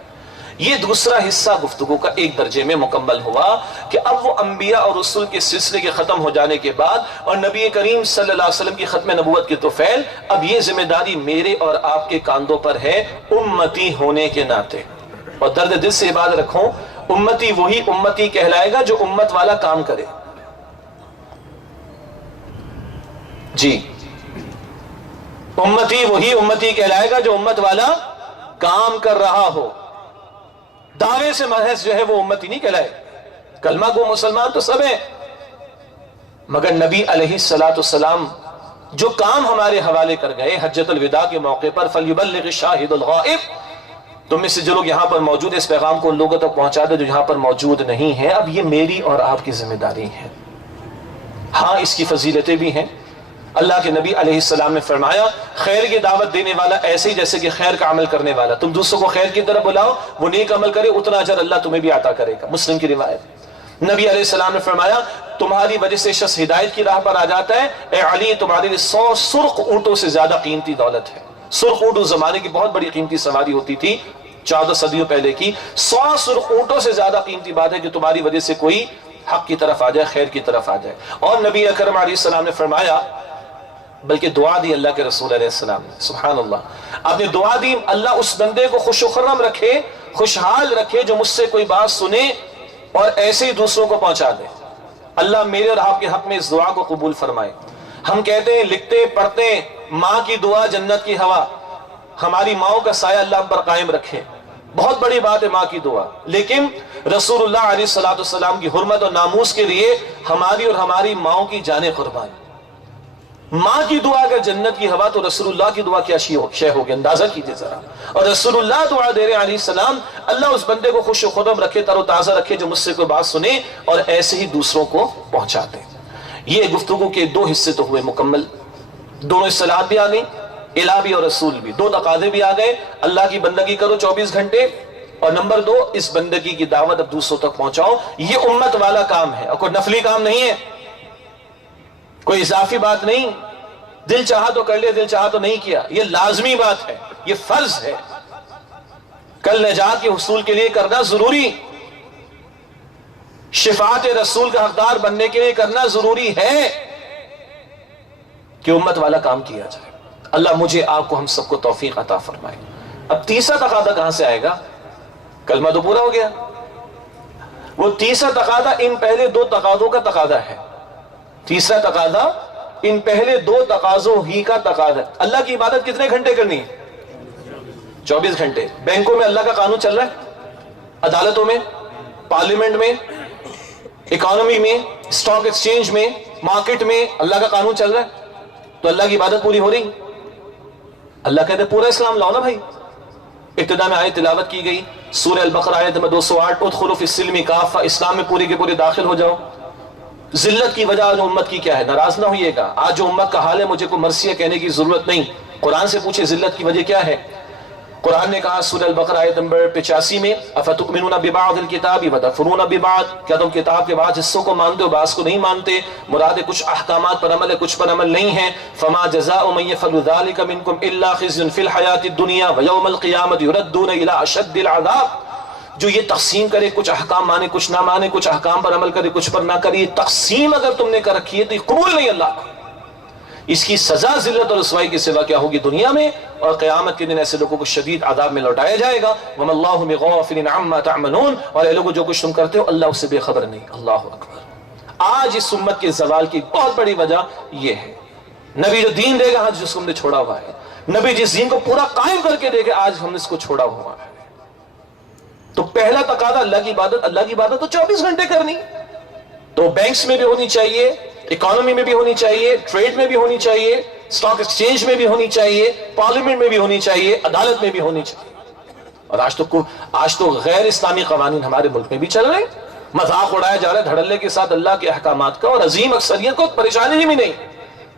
یہ دوسرا حصہ گفتگو کا ایک درجے میں مکمل ہوا کہ اب وہ انبیاء اور رسول کے سلسلے کے ختم ہو جانے کے بعد اور نبی کریم صلی اللہ علیہ وسلم کی ختم نبوت کے طفیل، اب یہ ذمہ داری میرے اور آپ کے کاندھوں پر ہے امتی ہونے کے ناطے۔ اور درد دل سے یہ بات رکھو، امتی وہی امتی کہلائے گا جو امت والا کام کرے۔ جی، امتی وہی امتی کہلائے گا جو امت والا کام کر رہا ہو، دعوے سے محض جو ہے وہ امتی نہیں کہلائے۔ کلمہ گو مسلمان تو سب ہیں، مگر نبی علیہ السلام جو کام ہمارے حوالے کر گئے حجۃ الوداع کے موقع پر، فَلْيُبَلِّغِ الشَّاهِدُ الْغَائِبُ، تم میں سے جو لوگ یہاں پر موجود ہیں اس پیغام کو ان لوگوں تک پہنچا دے جو یہاں پر موجود نہیں ہیں۔ اب یہ میری اور آپ کی ذمہ داری ہے۔ ہاں، اس کی فضیلتیں بھی ہیں۔ اللہ کے نبی علیہ السلام نے فرمایا خیر کی دعوت دینے والا ایسے ہی جیسے کہ خیر کا عمل کرنے والا، تم دوسروں کو خیر کی طرف بلاؤ، وہ نیک عمل کرے، اتنا اجر اللہ تمہیں بھی عطا کرے گا۔ مسلم کی روایت۔ نبی علیہ السلام نے فرمایا تمہاری وجہ سے شخص ہدایت کی راہ پر آ جاتا ہے، اے علی تمہارے لیے 100 سرخ اونٹوں سے زیادہ قیمتی دولت ہے۔ سرخ اونٹ اس زمانے کی بہت بڑی قیمتی سواری ہوتی تھی، 14 صدیوں پہلے کی۔ 100 سرخ اونٹوں سے زیادہ قیمتی بات ہے کہ تمہاری وجہ سے کوئی حق کی طرف آ جائے، خیر کی طرف آ جائے۔ اور نبی اکرم علیہ السلام نے فرمایا، بلکہ دعا دی اللہ کے رسول علیہ السلام نے، سبحان اللہ، آپ نے دعا دی اللہ اس بندے کو خوش و خرم رکھے، خوشحال رکھے جو مجھ سے کوئی بات سنے اور ایسے ہی دوسروں کو پہنچا دے۔ اللہ میرے اور آپ کے حق میں اس دعا کو قبول فرمائے۔ ہم کہتے ہیں، لکھتے، پڑھتے ہیں، ماں کی دعا جنت کی ہوا۔ ہماری ماؤں کا سایہ اللہ ہم پر قائم رکھے. بہت بڑی بات ہے ماں کی دعا. لیکن رسول اللہ علیہ السلام کی حرمت اور ناموس کے لیے ہماری اور ہماری ماؤں کی جانیں قربان. ماں کی دعا اگر جنت کی ہوا تو رسول اللہ کی دعا کیا شے ہوگی, اندازہ کیجئے ذرا. اور رسول اللہ دعا دے رہے علیہ السلام, اللہ اس بندے کو خوش و خرم رکھے, تر و تازہ رکھے, جو مجھ سے کوئی بات سنے اور ایسے ہی دوسروں کو پہنچا دے. یہ گفتگو کے دو حصے تو ہوئے مکمل, دونوں اصطلاحات بھی آ گئی, الہ بھی اور رسول بھی, دو تقاضے بھی آ گئے. اللہ کی بندگی کرو 24 گھنٹے, اور نمبر 2 اس بندگی کی دعوت اب دوسروں تک پہنچاؤ. یہ امت والا کام ہے اور کوئی نفلی کام نہیں ہے, کوئی اضافی بات نہیں. دل چاہا تو کر لیا, دل چاہا تو نہیں کیا, یہ لازمی بات ہے, یہ فرض ہے. کل نجات کے حصول کے لیے کرنا ضروری, شفاعت رسول کا حقدار بننے کے لیے کرنا ضروری ہے کہ امت والا کام کیا جائے. اللہ مجھے آپ کو ہم سب کو توفیق عطا فرمائے. اب تیسرا تقاضا کہاں سے آئے گا؟ کلمہ تو پورا ہو گیا. وہ تیسرا تقاضا ان پہلے 2 تقاضوں کا تقاضا ہے. تیسرا تقاضا ان پہلے 2 تقاضوں ہی کا تقاضا. اللہ کی عبادت کتنے گھنٹے کرنی ہے؟ 24 گھنٹے. بینکوں میں اللہ کا قانون چل رہا ہے, عدالتوں میں, پارلیمنٹ میں, اکانومی میں, اسٹاک ایکسچینج میں, مارکیٹ میں اللہ کا قانون چل رہا ہے, تو اللہ کی عبادت پوری ہو رہی. اللہ کہتے پورا اسلام لاؤ نا بھائی. ابتدا میں آیت تلاوت کی گئی سورہ البقرہ آیت نمبر 208, ادخلوا فی السلم کافہ, اسلام میں پورے کے پورے داخل ہو جاؤ. ذلت کی وجہ آج امت کی کیا ہے؟ ناراض نہ ہوئیے گا, آج جو امت کا حال ہے مجھے کوئی مرثیہ کہنے کی ضرورت نہیں. قرآن سے پوچھے ذلت کی وجہ کیا ہے. قرآن نے کہا سورہ البقرہ آیت نمبر 85 میں, افتؤمنون ببعض الکتاب وتکفرون ببعض, کیا تم کتاب کے بعض حصوں کو مانتے ہو بعض کو نہیں مانتے؟ مراد کچھ احکامات پر عمل ہے, کچھ پر عمل نہیں ہے. فما جزاء من يفعل ذلك منكم الا خزي في الحیاۃ الدنیا ویوم القیامۃ يردون الى اشد العذاب. جو یہ تقسیم کرے, کچھ احکام مانے کچھ نہ مانے, کچھ احکام پر عمل کرے کچھ پر نہ کرے, یہ تقسیم اگر تم نے کر رکھی ہے تو یہ قبول نہیں اللہ کو. اس کی سزا ذلت اور رسوائی کے سوا کیا ہوگی دنیا میں, اور قیامت کے دن ایسے لوگوں کو شدید عذاب میں لوٹایا جائے گا. وَمَا اللَّهُ بِغَافِلٍ عَمَّا تَعْمَلُونَ, اور اے لوگوں جو کچھ تم کرتے ہو اللہ اس سے بے خبر نہیں. اللہ اکبر. آج اس امت کے زوال کی بہت بڑی وجہ یہ ہے. نبی جو دین دے گا آج جس کو ہم نے چھوڑا ہوا ہے, نبی جس دین کو پورا قائم کر کے دے گا آج ہم نے اس کو چھوڑا ہوا ہے. تو پہلا تقاضا اللہ کی عبادت. اللہ کی عبادت تو 24 گھنٹے کرنی, تو بینکس میں بھی ہونی چاہیے, اکانومی میں بھی ہونی چاہیے, ٹریڈ میں بھی ہونی چاہیے, اسٹاک ایکسچینج میں بھی ہونی چاہیے, پارلیمنٹ میں بھی ہونی چاہیے, عدالت میں بھی ہونی چاہیے. اور آج تو غیر اسلامی قوانین ہمارے ملک میں بھی چل رہے ہیں, مذاق اڑایا جا رہا ہے دھڑلے کے ساتھ اللہ کے احکامات کا, اور عظیم اکثریت کو پریشانی بھی نہیں.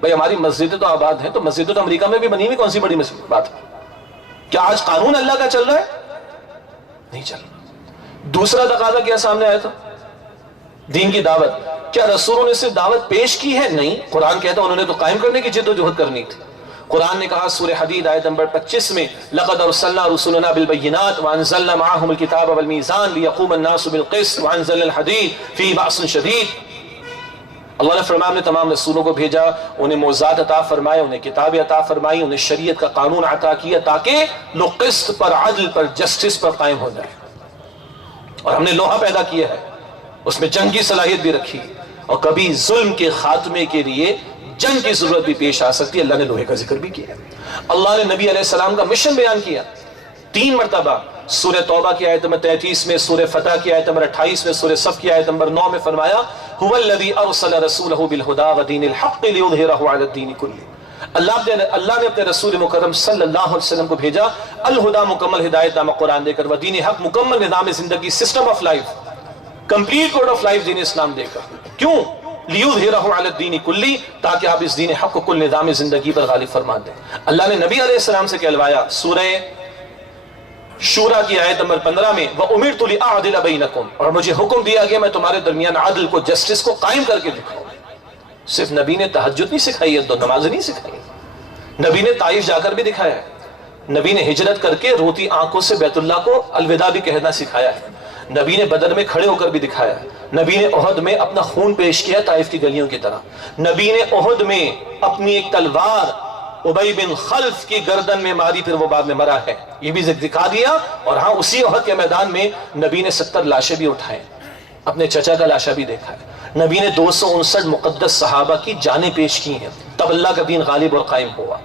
بھئی ہماری مسجدیں تو آباد ہیں, تو مسجدیں تو امریکہ میں بھی بنی ہوئی, کون سی بڑی بات ہے؟ کیا آج قانون اللہ کا چل رہا ہے؟ نہیں چل رہا. دوسرا تقاضا کیا سامنے آیا تھا؟ دین کی دعوت. کیا رسولوں نے صرف دعوت پیش کی ہے؟ نہیں. قرآن کہتا ہے انہوں نے تو قائم کرنے کی جد و جہد کرنی تھی. قرآن نے کہا سورہ حدید آیت نمبر 25 میں, لَقَدْ أَرْسَلْنَا رُسُلَنَا بِالْبَيِّنَاتِ وَأَنزَلْنَا مَعَهُمُ الْكِتَابَ وَالْمِيزَانَ لِيَقُومَ النَّاسُ بِالْقِسْطِ وَأَنزَلْنَا الْحَدِيدَ فِيهِ بَأْسٌ شَدِيدٌ. اللہ نے فرمایا ہم نے تمام رسولوں کو بھیجا, انہیں معجزات عطا فرمائے, انہیں کتابیں عطا فرمائی, انہیں شریعت کا قانون عطا کیا تاکہ لوگ قسط پر, عدل پر, جسٹس پر قائم ہو جائے. اور ہم نے لوہا پیدا کیا ہے, اس میں جنگ کی صلاحیت بھی رکھی, اور کبھی ظلم کے خاتمے کے لیے جنگ کی ضرورت بھی پیش آ سکتی ہے, اللہ نے لوہے کا ذکر بھی کیا. اللہ نے نبی علیہ السلام کا مشن بیان کیا 3 مرتبہ, سورہ توبہ کی آیت نمبر 33 میں, سورہ فتح کی آیت نمبر 28 میں, سورہ صف کی آیت نمبر 9 میں فرمایا هو الذی ارسل رسولہ بالہدی ودین الحق لیظہرہ علی الدین کلہ. اللہ نے اپنے رسول مکرم صلی اللہ علیہ وسلم کو بھیجا الہدا, مکمل ہدایت نامہ قرآن دے کر, ودین حق, مکمل نظام زندگی, system of life, complete code of life دین اسلام دے کر. کیوں؟ لیظہرہ علی الدین کلی, تاکہ آپ اس دین حق کو کل نظام زندگی پر غالب فرما دیں. اللہ نے نبی علیہ السلام سے کہلوایا سورہ شورا کی آیت نمبر 15 میں, وَأُمِرْتُ لِأَعْدِلَ بَيْنَكُمْ, اور مجھے حکم دیا گیا میں تمہارے درمیان عدل کو, جسٹس کو قائم کر کے دکھاؤں. صرف نبی نے تہجد نہیں سکھائی ہے, 2 نماز نہیں سکھائی, نبی نے طائف جا کر بھی دکھایا ہے, نبی نے ہجرت کر کے روتی آنکھوں سے بیت اللہ کو الوداع بھی کہنا سکھایا ہے, نبی نے بدر میں کھڑے ہو کر بھی دکھایا ہے, نبی نے احد میں اپنا خون پیش کیا طائف کی گلیوں کی طرح, نبی نے احد میں اپنی ایک تلوار ابی بن خلف کی گردن میں ماری, پھر وہ بعد میں مرا ہے, یہ بھی دکھا دیا. اور ہاں اسی احد کے میدان میں نبی نے 70 لاشیں بھی اٹھائیں, اپنے چچا کا لاشا بھی دیکھا ہے. نبی نے 259 مقدس صحابہ کی جانیں پیش کی ہیں, تب اللہ کا دین غالب اور قائم ہوا.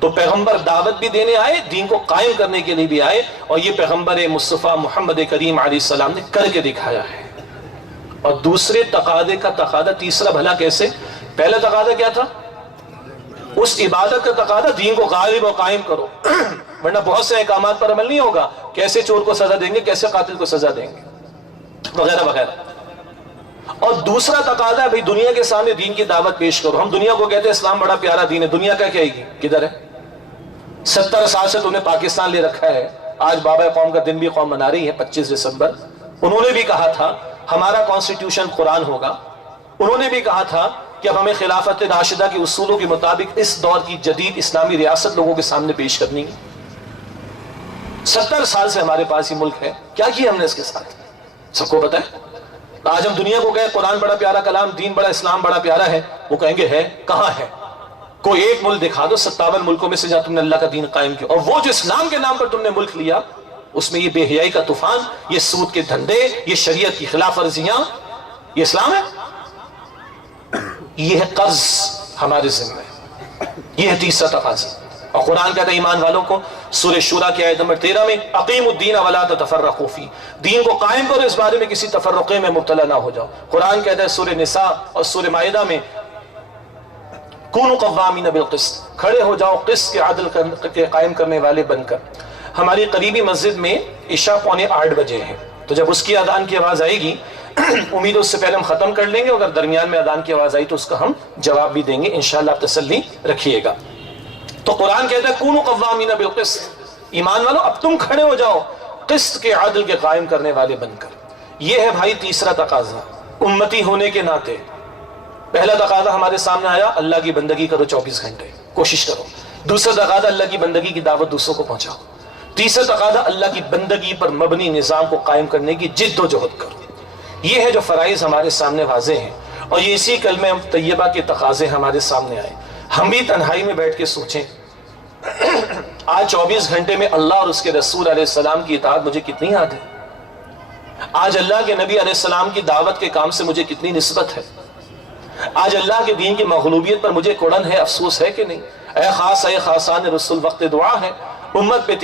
تو پیغمبر دعوت بھی دینے آئے، دین کو قائم کرنے کے لیے بھی آئے، اور یہ پیغمبر مصطفیٰ محمد کریم علیہ السلام نے کر کے دکھایا ہے۔ اور دوسرے تقاضے کا تقاضا تیسرا بھلا کیسے؟ پہلا تقاضا کیا تھا؟ اس عبادت کا تقاضا دین کو غالب و قائم کرو، ورنہ بہت سے احکامات پر عمل نہیں ہوگا، کیسے چور کو سزا دیں گے، کیسے قاتل کو سزا دیں گے، وغیرہ وغیرہ۔ اور دوسرا تقاضا ہے بھئی دنیا کے سامنے دین کی دعوت پیش کرو۔ ہم دنیا کو کہتے ہیں اسلام بڑا پیارا دین ہے، دنیا کیا کہے گی کدھر ہے؟ 70 سال سے تم نے پاکستان لے رکھا ہے، آج بابا قوم کا دن بھی قوم منا رہی ہے 25 دسمبر۔ انہوں نے بھی کہا تھا ہمارا کانسٹیٹیوشن قرآن ہوگا، انہوں نے بھی کہا تھا کہ اب ہمیں خلافت راشدہ کے اصولوں کے مطابق اس دور کی جدید اسلامی ریاست لوگوں کے سامنے پیش کرنی ہے۔ 70 سال سے ہمارے پاس یہ ملک ہے، کیا کیا ہم نے اس کے ساتھ؟ سب کو پتہ ہے۔ آج ہم دنیا کو کہیں قرآن بڑا پیارا کلام، دین بڑا، اسلام بڑا پیارا ہے، وہ کہیں گے ہے کہاں ہے؟ کوئی ایک ملک دکھا دو 57 ملکوں میں سے جہاں تم نے اللہ کا دین قائم کیا، اور وہ جو اسلام کے نام پر تم نے ملک لیا اس میں یہ بے حیائی کا طوفان، یہ سود کے دھندے، یہ شریعت کی خلاف ورزیاں، یہ اسلام ہے؟ یہ ہے قرض ہمارے ذمہ، یہ ہے تیسرا تقاضا۔ اور قرآن کہتا ہے ایمان والوں کو سورہ شورا کی آیت نمبر 13 میں اقیموا الدین ولا تتفرقوا فیہ، دین کو قائم کرو، اس بارے میں کسی تفرقے میں مبتلا نہ ہو جاؤ۔ قرآن کہتا ہے سورہ نساء اور سورہ مائدہ میں کونوا قوامین بالقسط، کھڑے ہو جاؤ قسط کے عدل کے قائم کرنے والے بن کر۔ ہماری قریبی مسجد میں عشاء 7:45 بجے ہے، تو جب اس کی اذان کی آواز آئے گی امید اس سے پہلے ہم ختم کر لیں گے، اگر درمیان میں اذان کی آواز آئی تو اس کا ہم جواب بھی دیں گے، انشاءاللہ آپ تسلی رکھیے گا۔ تو قرآن کہتا ہے کونوا قوامین بالقسط، ایمان والو اب تم کھڑے ہو جاؤ قسط کے عدل کے قائم کرنے والے بن کر۔ یہ ہے بھائی تیسرا تقاضا امتی ہونے کے ناطے۔ پہلا تقاضا ہمارے سامنے آیا اللہ کی بندگی کرو 24 گھنٹے، کوشش کرو۔ دوسرا تقاضا اللہ کی بندگی کی دعوت دوسروں کو پہنچاؤ۔ تیسرا تقاضا اللہ کی بندگی پر مبنی نظام کو قائم کرنے کی جد و جہد کرو۔ یہ ہے جو فرائض ہمارے سامنے واضح ہیں، اور یہ اسی کلمہ طیبہ کے تقاضے ہمارے سامنے آئے۔ ہم بھی تنہائی میں بیٹھ کے سوچیں آج 24 گھنٹے میں اللہ اور اس کے رسول علیہ السلام کی اطاعت مجھے کتنی یاد ہے؟ آج اللہ کے نبی علیہ السلام کی دعوت کے کام سے مجھے کتنی نسبت ہے؟ آج اللہ کے دین کی مغلوبیت پر مجھے کوڑن ہے، افسوس ہے کہ نہیں؟ اے خاص اے خاصان رسول وقت دعا ہے، امت پہ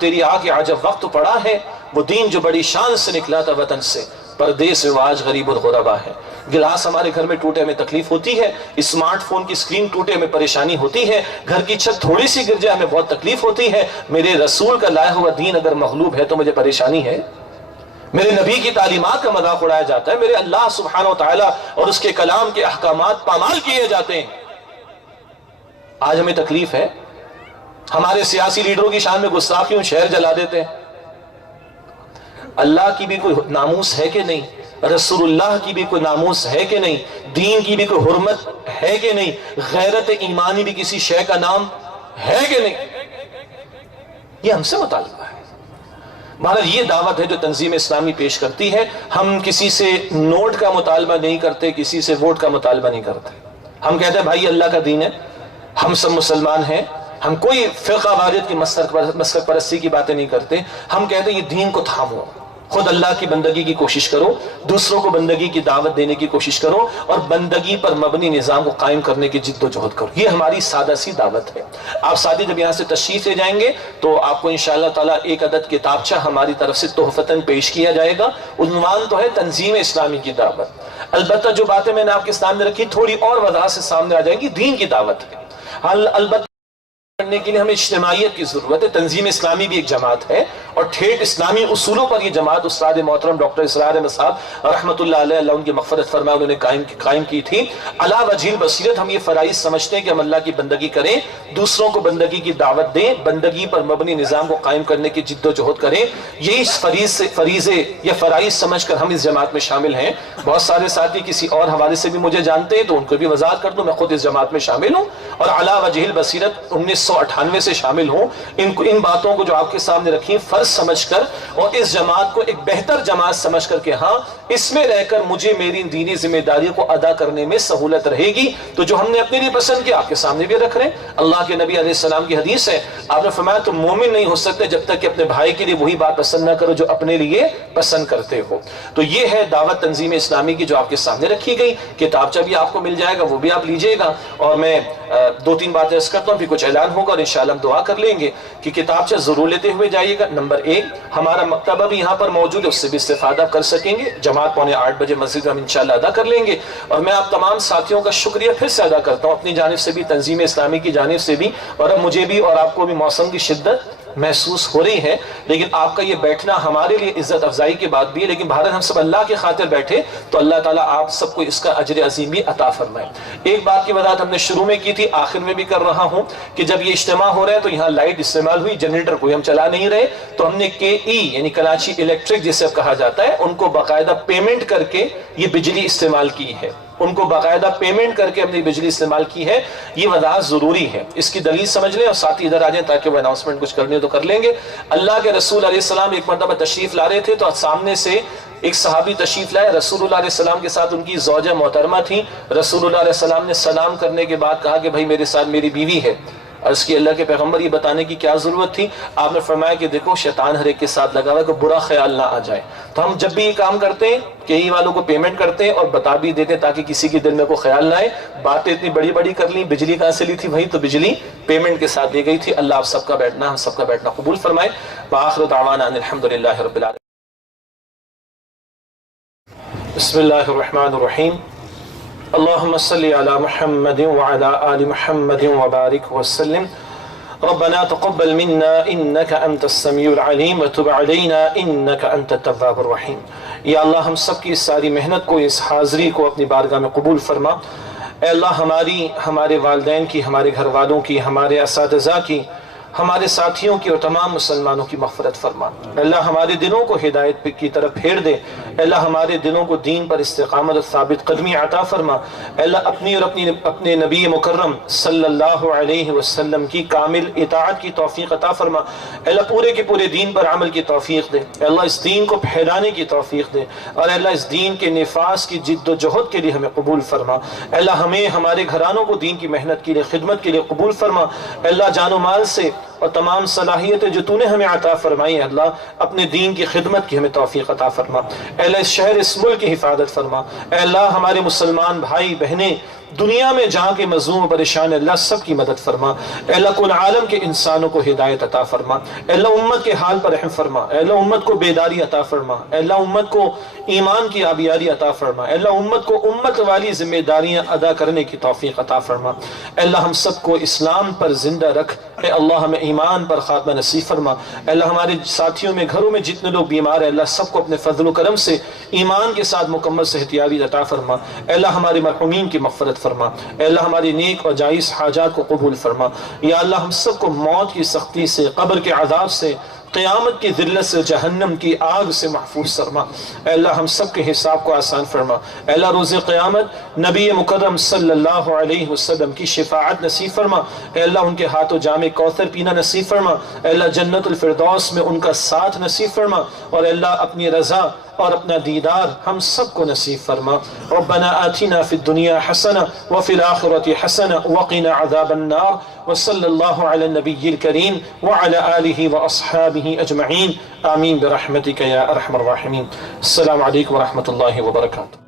تیری آ کے عجب وقت پڑا ہے، وہ دین جو بڑی شان سے نکلا تھا وطن سے، پردیس میں آج غریب الغربا ہے۔ گلاس ہمارے گھر میں ٹوٹے ہمیں تکلیف ہوتی ہے، اسمارٹ فون کی سکرین ٹوٹے ہمیں پریشانی ہوتی ہے، گھر کی چھت تھوڑی سی گر جائے ہمیں بہت تکلیف ہوتی ہے۔ میرے رسول کا لایا ہوا دین اگر مغلوب ہے تو مجھے پریشانی ہے۔ میرے نبی کی تعلیمات کا مذاق اڑایا جاتا ہے، میرے اللہ سبحانہ و تعالیٰ اور اس کے کلام کے احکامات پامال کیے جاتے ہیں، آج ہمیں تکلیف ہے۔ ہمارے سیاسی لیڈروں کی شان میں گستاخیوں شہر جلا دیتے ہیں۔ اللہ کی بھی کوئی ناموس ہے کہ نہیں؟ رسول اللہ کی بھی کوئی ناموس ہے کہ نہیں؟ دین کی بھی کوئی حرمت ہے کہ نہیں؟ غیرت ایمانی بھی کسی شے کا نام ہے کہ نہیں؟ یہ ہم سے مطالبہ ہے۔ مہاراج یہ دعوت ہے جو تنظیم اسلامی پیش کرتی ہے۔ ہم کسی سے نوٹ کا مطالبہ نہیں کرتے، کسی سے ووٹ کا مطالبہ نہیں کرتے۔ ہم کہتے ہیں بھائی اللہ کا دین ہے، ہم سب مسلمان ہیں، ہم کوئی فرقہ واریت کی مسلک پرستی کی باتیں نہیں کرتے۔ ہم کہتے ہیں یہ دین کو تھامو، خود اللہ کی بندگی کی کوشش کرو، دوسروں کو بندگی کی دعوت دینے کی کوشش کرو، اور بندگی پر مبنی نظام کو قائم کرنے کی جد و جہد کرو۔ یہ ہماری سادہ سی دعوت ہے۔ آپ ساتھی جب یہاں سے تشریف لے جائیں گے تو آپ کو انشاءاللہ تعالیٰ ایک عدد کتابچہ ہماری طرف سے تحفتاً پیش کیا جائے گا۔ عنوان تو ہے تنظیم اسلامی کی دعوت۔ البتہ جو باتیں میں نے آپ کے سامنے رکھی تھوڑی اور وضاحت سے سامنے آ جائیں گی، دین کی دعوت ہے۔ البتہ کرنے کے لیے ہمیں اجتماعیت کی ضرورت ہے۔ تنظیم اسلامی بھی ایک جماعت ہے، اور ٹھیٹ اسلامی اصولوں پر یہ جماعت استاد محترم ڈاکٹر اسرار احمد صاحب رحمۃ اللہ علیہ، اللہ ان کی مغفرت فرمائے، انہوں نے قائم کی تھی۔ علی وجہ البصیرت ہم یہ فرائض سمجھتے ہیں کہ ہم اللہ کی بندگی کریں، دوسروں کو بندگی کی دعوت دیں، بندگی پر مبنی نظام کو قائم کرنے کی جد و جہد کریں۔ یہی فریضے یا فرائض سمجھ کر ہم اس جماعت میں شامل ہیں۔ بہت سارے ساتھی کسی اور حوالے سے بھی مجھے جانتے ہیں تو ان کو بھی وضاحت کر دوں، میں خود اس جماعت میں شامل ہوں، اور علی وجہ البصیرت 1998 سے شامل ہوں۔ ان باتوں کو جو آپ کے سامنے رکھی فرض سمجھ کر، اور اس جماعت کو ایک بہتر جماعت سمجھ کر کہ ہاں اس میں رہ کر مجھے میری دینی ذمہ داری کو ادا کرنے میں سہولت رہے گی۔ تو جو ہم نے اپنے لیے پسند کیا آپ کے سامنے بھی رکھ رہے ہیں۔ اللہ کے نبی علیہ السلام کی حدیث ہے، آپ نے فرمایا تم مومن نہیں ہو سکتے جب تک کہ اپنے بھائی کے لیے وہی بات پسند نہ کرو جو اپنے لیے پسند کرتے ہو۔ تو یہ ہے دعوت تنظیم اسلامی کی جو آپ کے سامنے رکھی گئی۔ کتابچہ بھی آپ کو مل جائے گا، وہ بھی آپ لیجئے گا، اور میں دو تین باتیں عرض کرتا ہوں پھر کچھ اعلان ہوگا اور انشاءاللہ ہم دعا کر لیں گے کہ کتابچہ ضرور لیتے ہوئے جائیے گا۔ نمبر 1 ہمارا مکتبہ بھی یہاں پر موجود ہے، اس سے بھی استفادہ کر سکیں گے۔ جماعت 7:45 بجے مسجد میں ہم انشاءاللہ ادا کر لیں گے۔ اور میں آپ تمام ساتھیوں کا شکریہ پھر سے ادا کرتا ہوں، اپنی جانب سے بھی، تنظیم اسلامی کی جانب سے بھی، اور اب مجھے بھی اور آپ کو بھی موسم کی شدت محسوس ہو رہی ہے، لیکن آپ کا یہ بیٹھنا ہمارے لیے عزت افزائی کی بات بھی ہے، لیکن بھارت ہم سب اللہ کی خاطر بیٹھے تو اللہ تعالیٰ آپ سب کو اس کا اجر عظیم بھی عطا فرمائے۔ ایک بات کی وضاحت ہم نے شروع میں کی تھی، آخر میں بھی کر رہا ہوں کہ جب یہ اجتماع ہو رہا ہے تو یہاں لائٹ استعمال ہوئی، جنریٹر کوئی ہم چلا نہیں رہے، تو ہم نے KE یعنی کراچی الیکٹرک جسے کہا جاتا ہے، ان کو باقاعدہ پیمنٹ کر کے یہ بجلی استعمال کی ہے، ان کو باقاعدہ پیمنٹ کر کے ہم نے بجلی استعمال کی ہے۔ یہ وضاحت ضروری ہے، اس کی دلیل سمجھ لیں اور ساتھ ہی ادھر آ جائیں تاکہ وہ اناؤنسمنٹ کچھ کرنے تو کر لیں گے۔ اللہ کے رسول علیہ السلام ایک مرتبہ تشریف لا رہے تھے تو سامنے سے ایک صحابی تشریف لائے، رسول اللہ علیہ السلام کے ساتھ ان کی زوجہ محترمہ تھی۔ رسول اللہ علیہ السلام نے سلام کرنے کے بعد کہا کہ بھائی میرے ساتھ میری بیوی ہے۔ عرض کی اللہ کے پیغمبر یہ بتانے کی کیا ضرورت تھی؟ آپ نے فرمایا کہ دیکھو شیطان ہر ایک کے ساتھ لگا ہوا ہے کہ برا خیال نہ آ جائے، تو ہم جب بھی یہ کام کرتے ہیں KE والوں کو پیمنٹ کرتے ہیں اور بتا بھی دیتے ہیں تاکہ کسی کے دل میں کوئی خیال نہ آئے۔ باتیں اتنی بڑی بڑی کر لیں، بجلی کہاں سے لی تھی بھائی؟ تو بجلی پیمنٹ کے ساتھ دی گئی تھی۔ اللہ آپ سب کا بیٹھنا، ہم سب کا بیٹھنا قبول فرمائے۔ وآخر دعوانا ان الحمدللہ رب العالمین۔ بسم اللہ الرحمن الرحیم۔ اللهم صل على محمد وعلى آل محمد وبارك وسلم۔ ربنا تقبل منا انك انت السميع العليم وتب علينا انك انت التواب الرحيم۔ یا اللہ ہم سب کی اس ساری محنت کو، اس حاضری کو اپنی بارگاہ میں قبول فرما۔ اے اللہ ہمارے والدین کی، ہمارے گھر والوں کی، ہمارے اساتذہ کی، ہمارے ساتھیوں کی اور تمام مسلمانوں کی مغفرت فرما۔ اللہ ہمارے دلوں کو ہدایت کی طرف پھیر دے۔ اللہ ہمارے دلوں کو دین پر استقامت اور ثابت قدمی عطا فرما۔ اللہ اپنی اور اپنے نبی مکرم صلی اللہ علیہ وسلم کی کامل اطاعت کی توفیق عطا فرما۔ اللہ پورے کے پورے دین پر عمل کی توفیق دے۔ اللہ اس دین کو پھیلانے کی توفیق دے، اور اللہ اس دین کے نفاذ کی جد و جہد کے لیے ہمیں قبول فرما۔ اللہ ہمیں، ہمارے گھرانوں کو دین کی محنت کے لیے، خدمت کے لیے قبول فرما۔ اللہ جان و مال سے اور تمام صلاحیتیں جو تو نے ہمیں عطا فرمائی ہیں، اللہ اپنے دین کی خدمت کی ہمیں توفیق عطا فرما۔ اے اللہ اس شہر، اس ملک کی حفاظت فرما۔ اے اللہ ہمارے مسلمان بھائی بہنیں دنیا میں جہاں کے مظلوم و پریشان، اللہ سب کی مدد فرما۔ اے اللہ کل عالم کے انسانوں کو ہدایت عطا فرما۔ اے اللہ امت کے حال پر رحم فرما۔ اے اللہ امت کو بیداری عطا فرما۔ اے اللہ امت کو ایمان کی آبیاری عطا فرما۔ اے اللہ امت کو امت والی ذمہ داریاں ادا کرنے کی توفیق عطا فرما۔ اے اللہ ہم سب کو اسلام پر زندہ رکھ۔ اے اللہ ہمیں ایمان پر خاتمہ نصیب فرما۔ اے اللہ ہمارے ساتھیوں میں، گھروں میں جتنے لوگ بیمار ہیں، اللہ سب کو اپنے فضل و کرم سے ایمان کے ساتھ مکمل صحتیابی عطا فرما۔ اے اللہ ہمارے مرحومین کی مغفرت فرما۔ اے اللہ ہماری نیک اور جائز حاجات کو قبول فرما۔ یا اللہ ہم سب کو موت کی سختی سے، قبر کے عذاب سے، قیامت کی ذلت سے، جہنم کی آگ سے محفوظ فرما۔ اے اللہ ہم سب کے حساب کو آسان فرما۔ اے اللہ روز قیامت نبی مکرم صلی اللہ علیہ وسلم کی شفاعت نصیب فرما۔ اے اللہ ان کے ہاتھوں جام کوثر پینا نصیب فرما۔ اے اللہ جنت الفردوس میں ان کا ساتھ نصیب فرما، اور اے اللہ اپنی رضا اور اپنا دیدار ہم سب کو نصیب فرما۔ ربنا آتنا فی الدنیا حسنہ وفی الآخرۃ حسنہ وقنا عذاب النار، وصلی اللہ علی النبی الکریم وعلی آلہ واصحابہ اجمعین، آمین برحمتک یا ارحم الراحمین۔ السلام علیکم ورحمۃ اللہ وبرکاتہ۔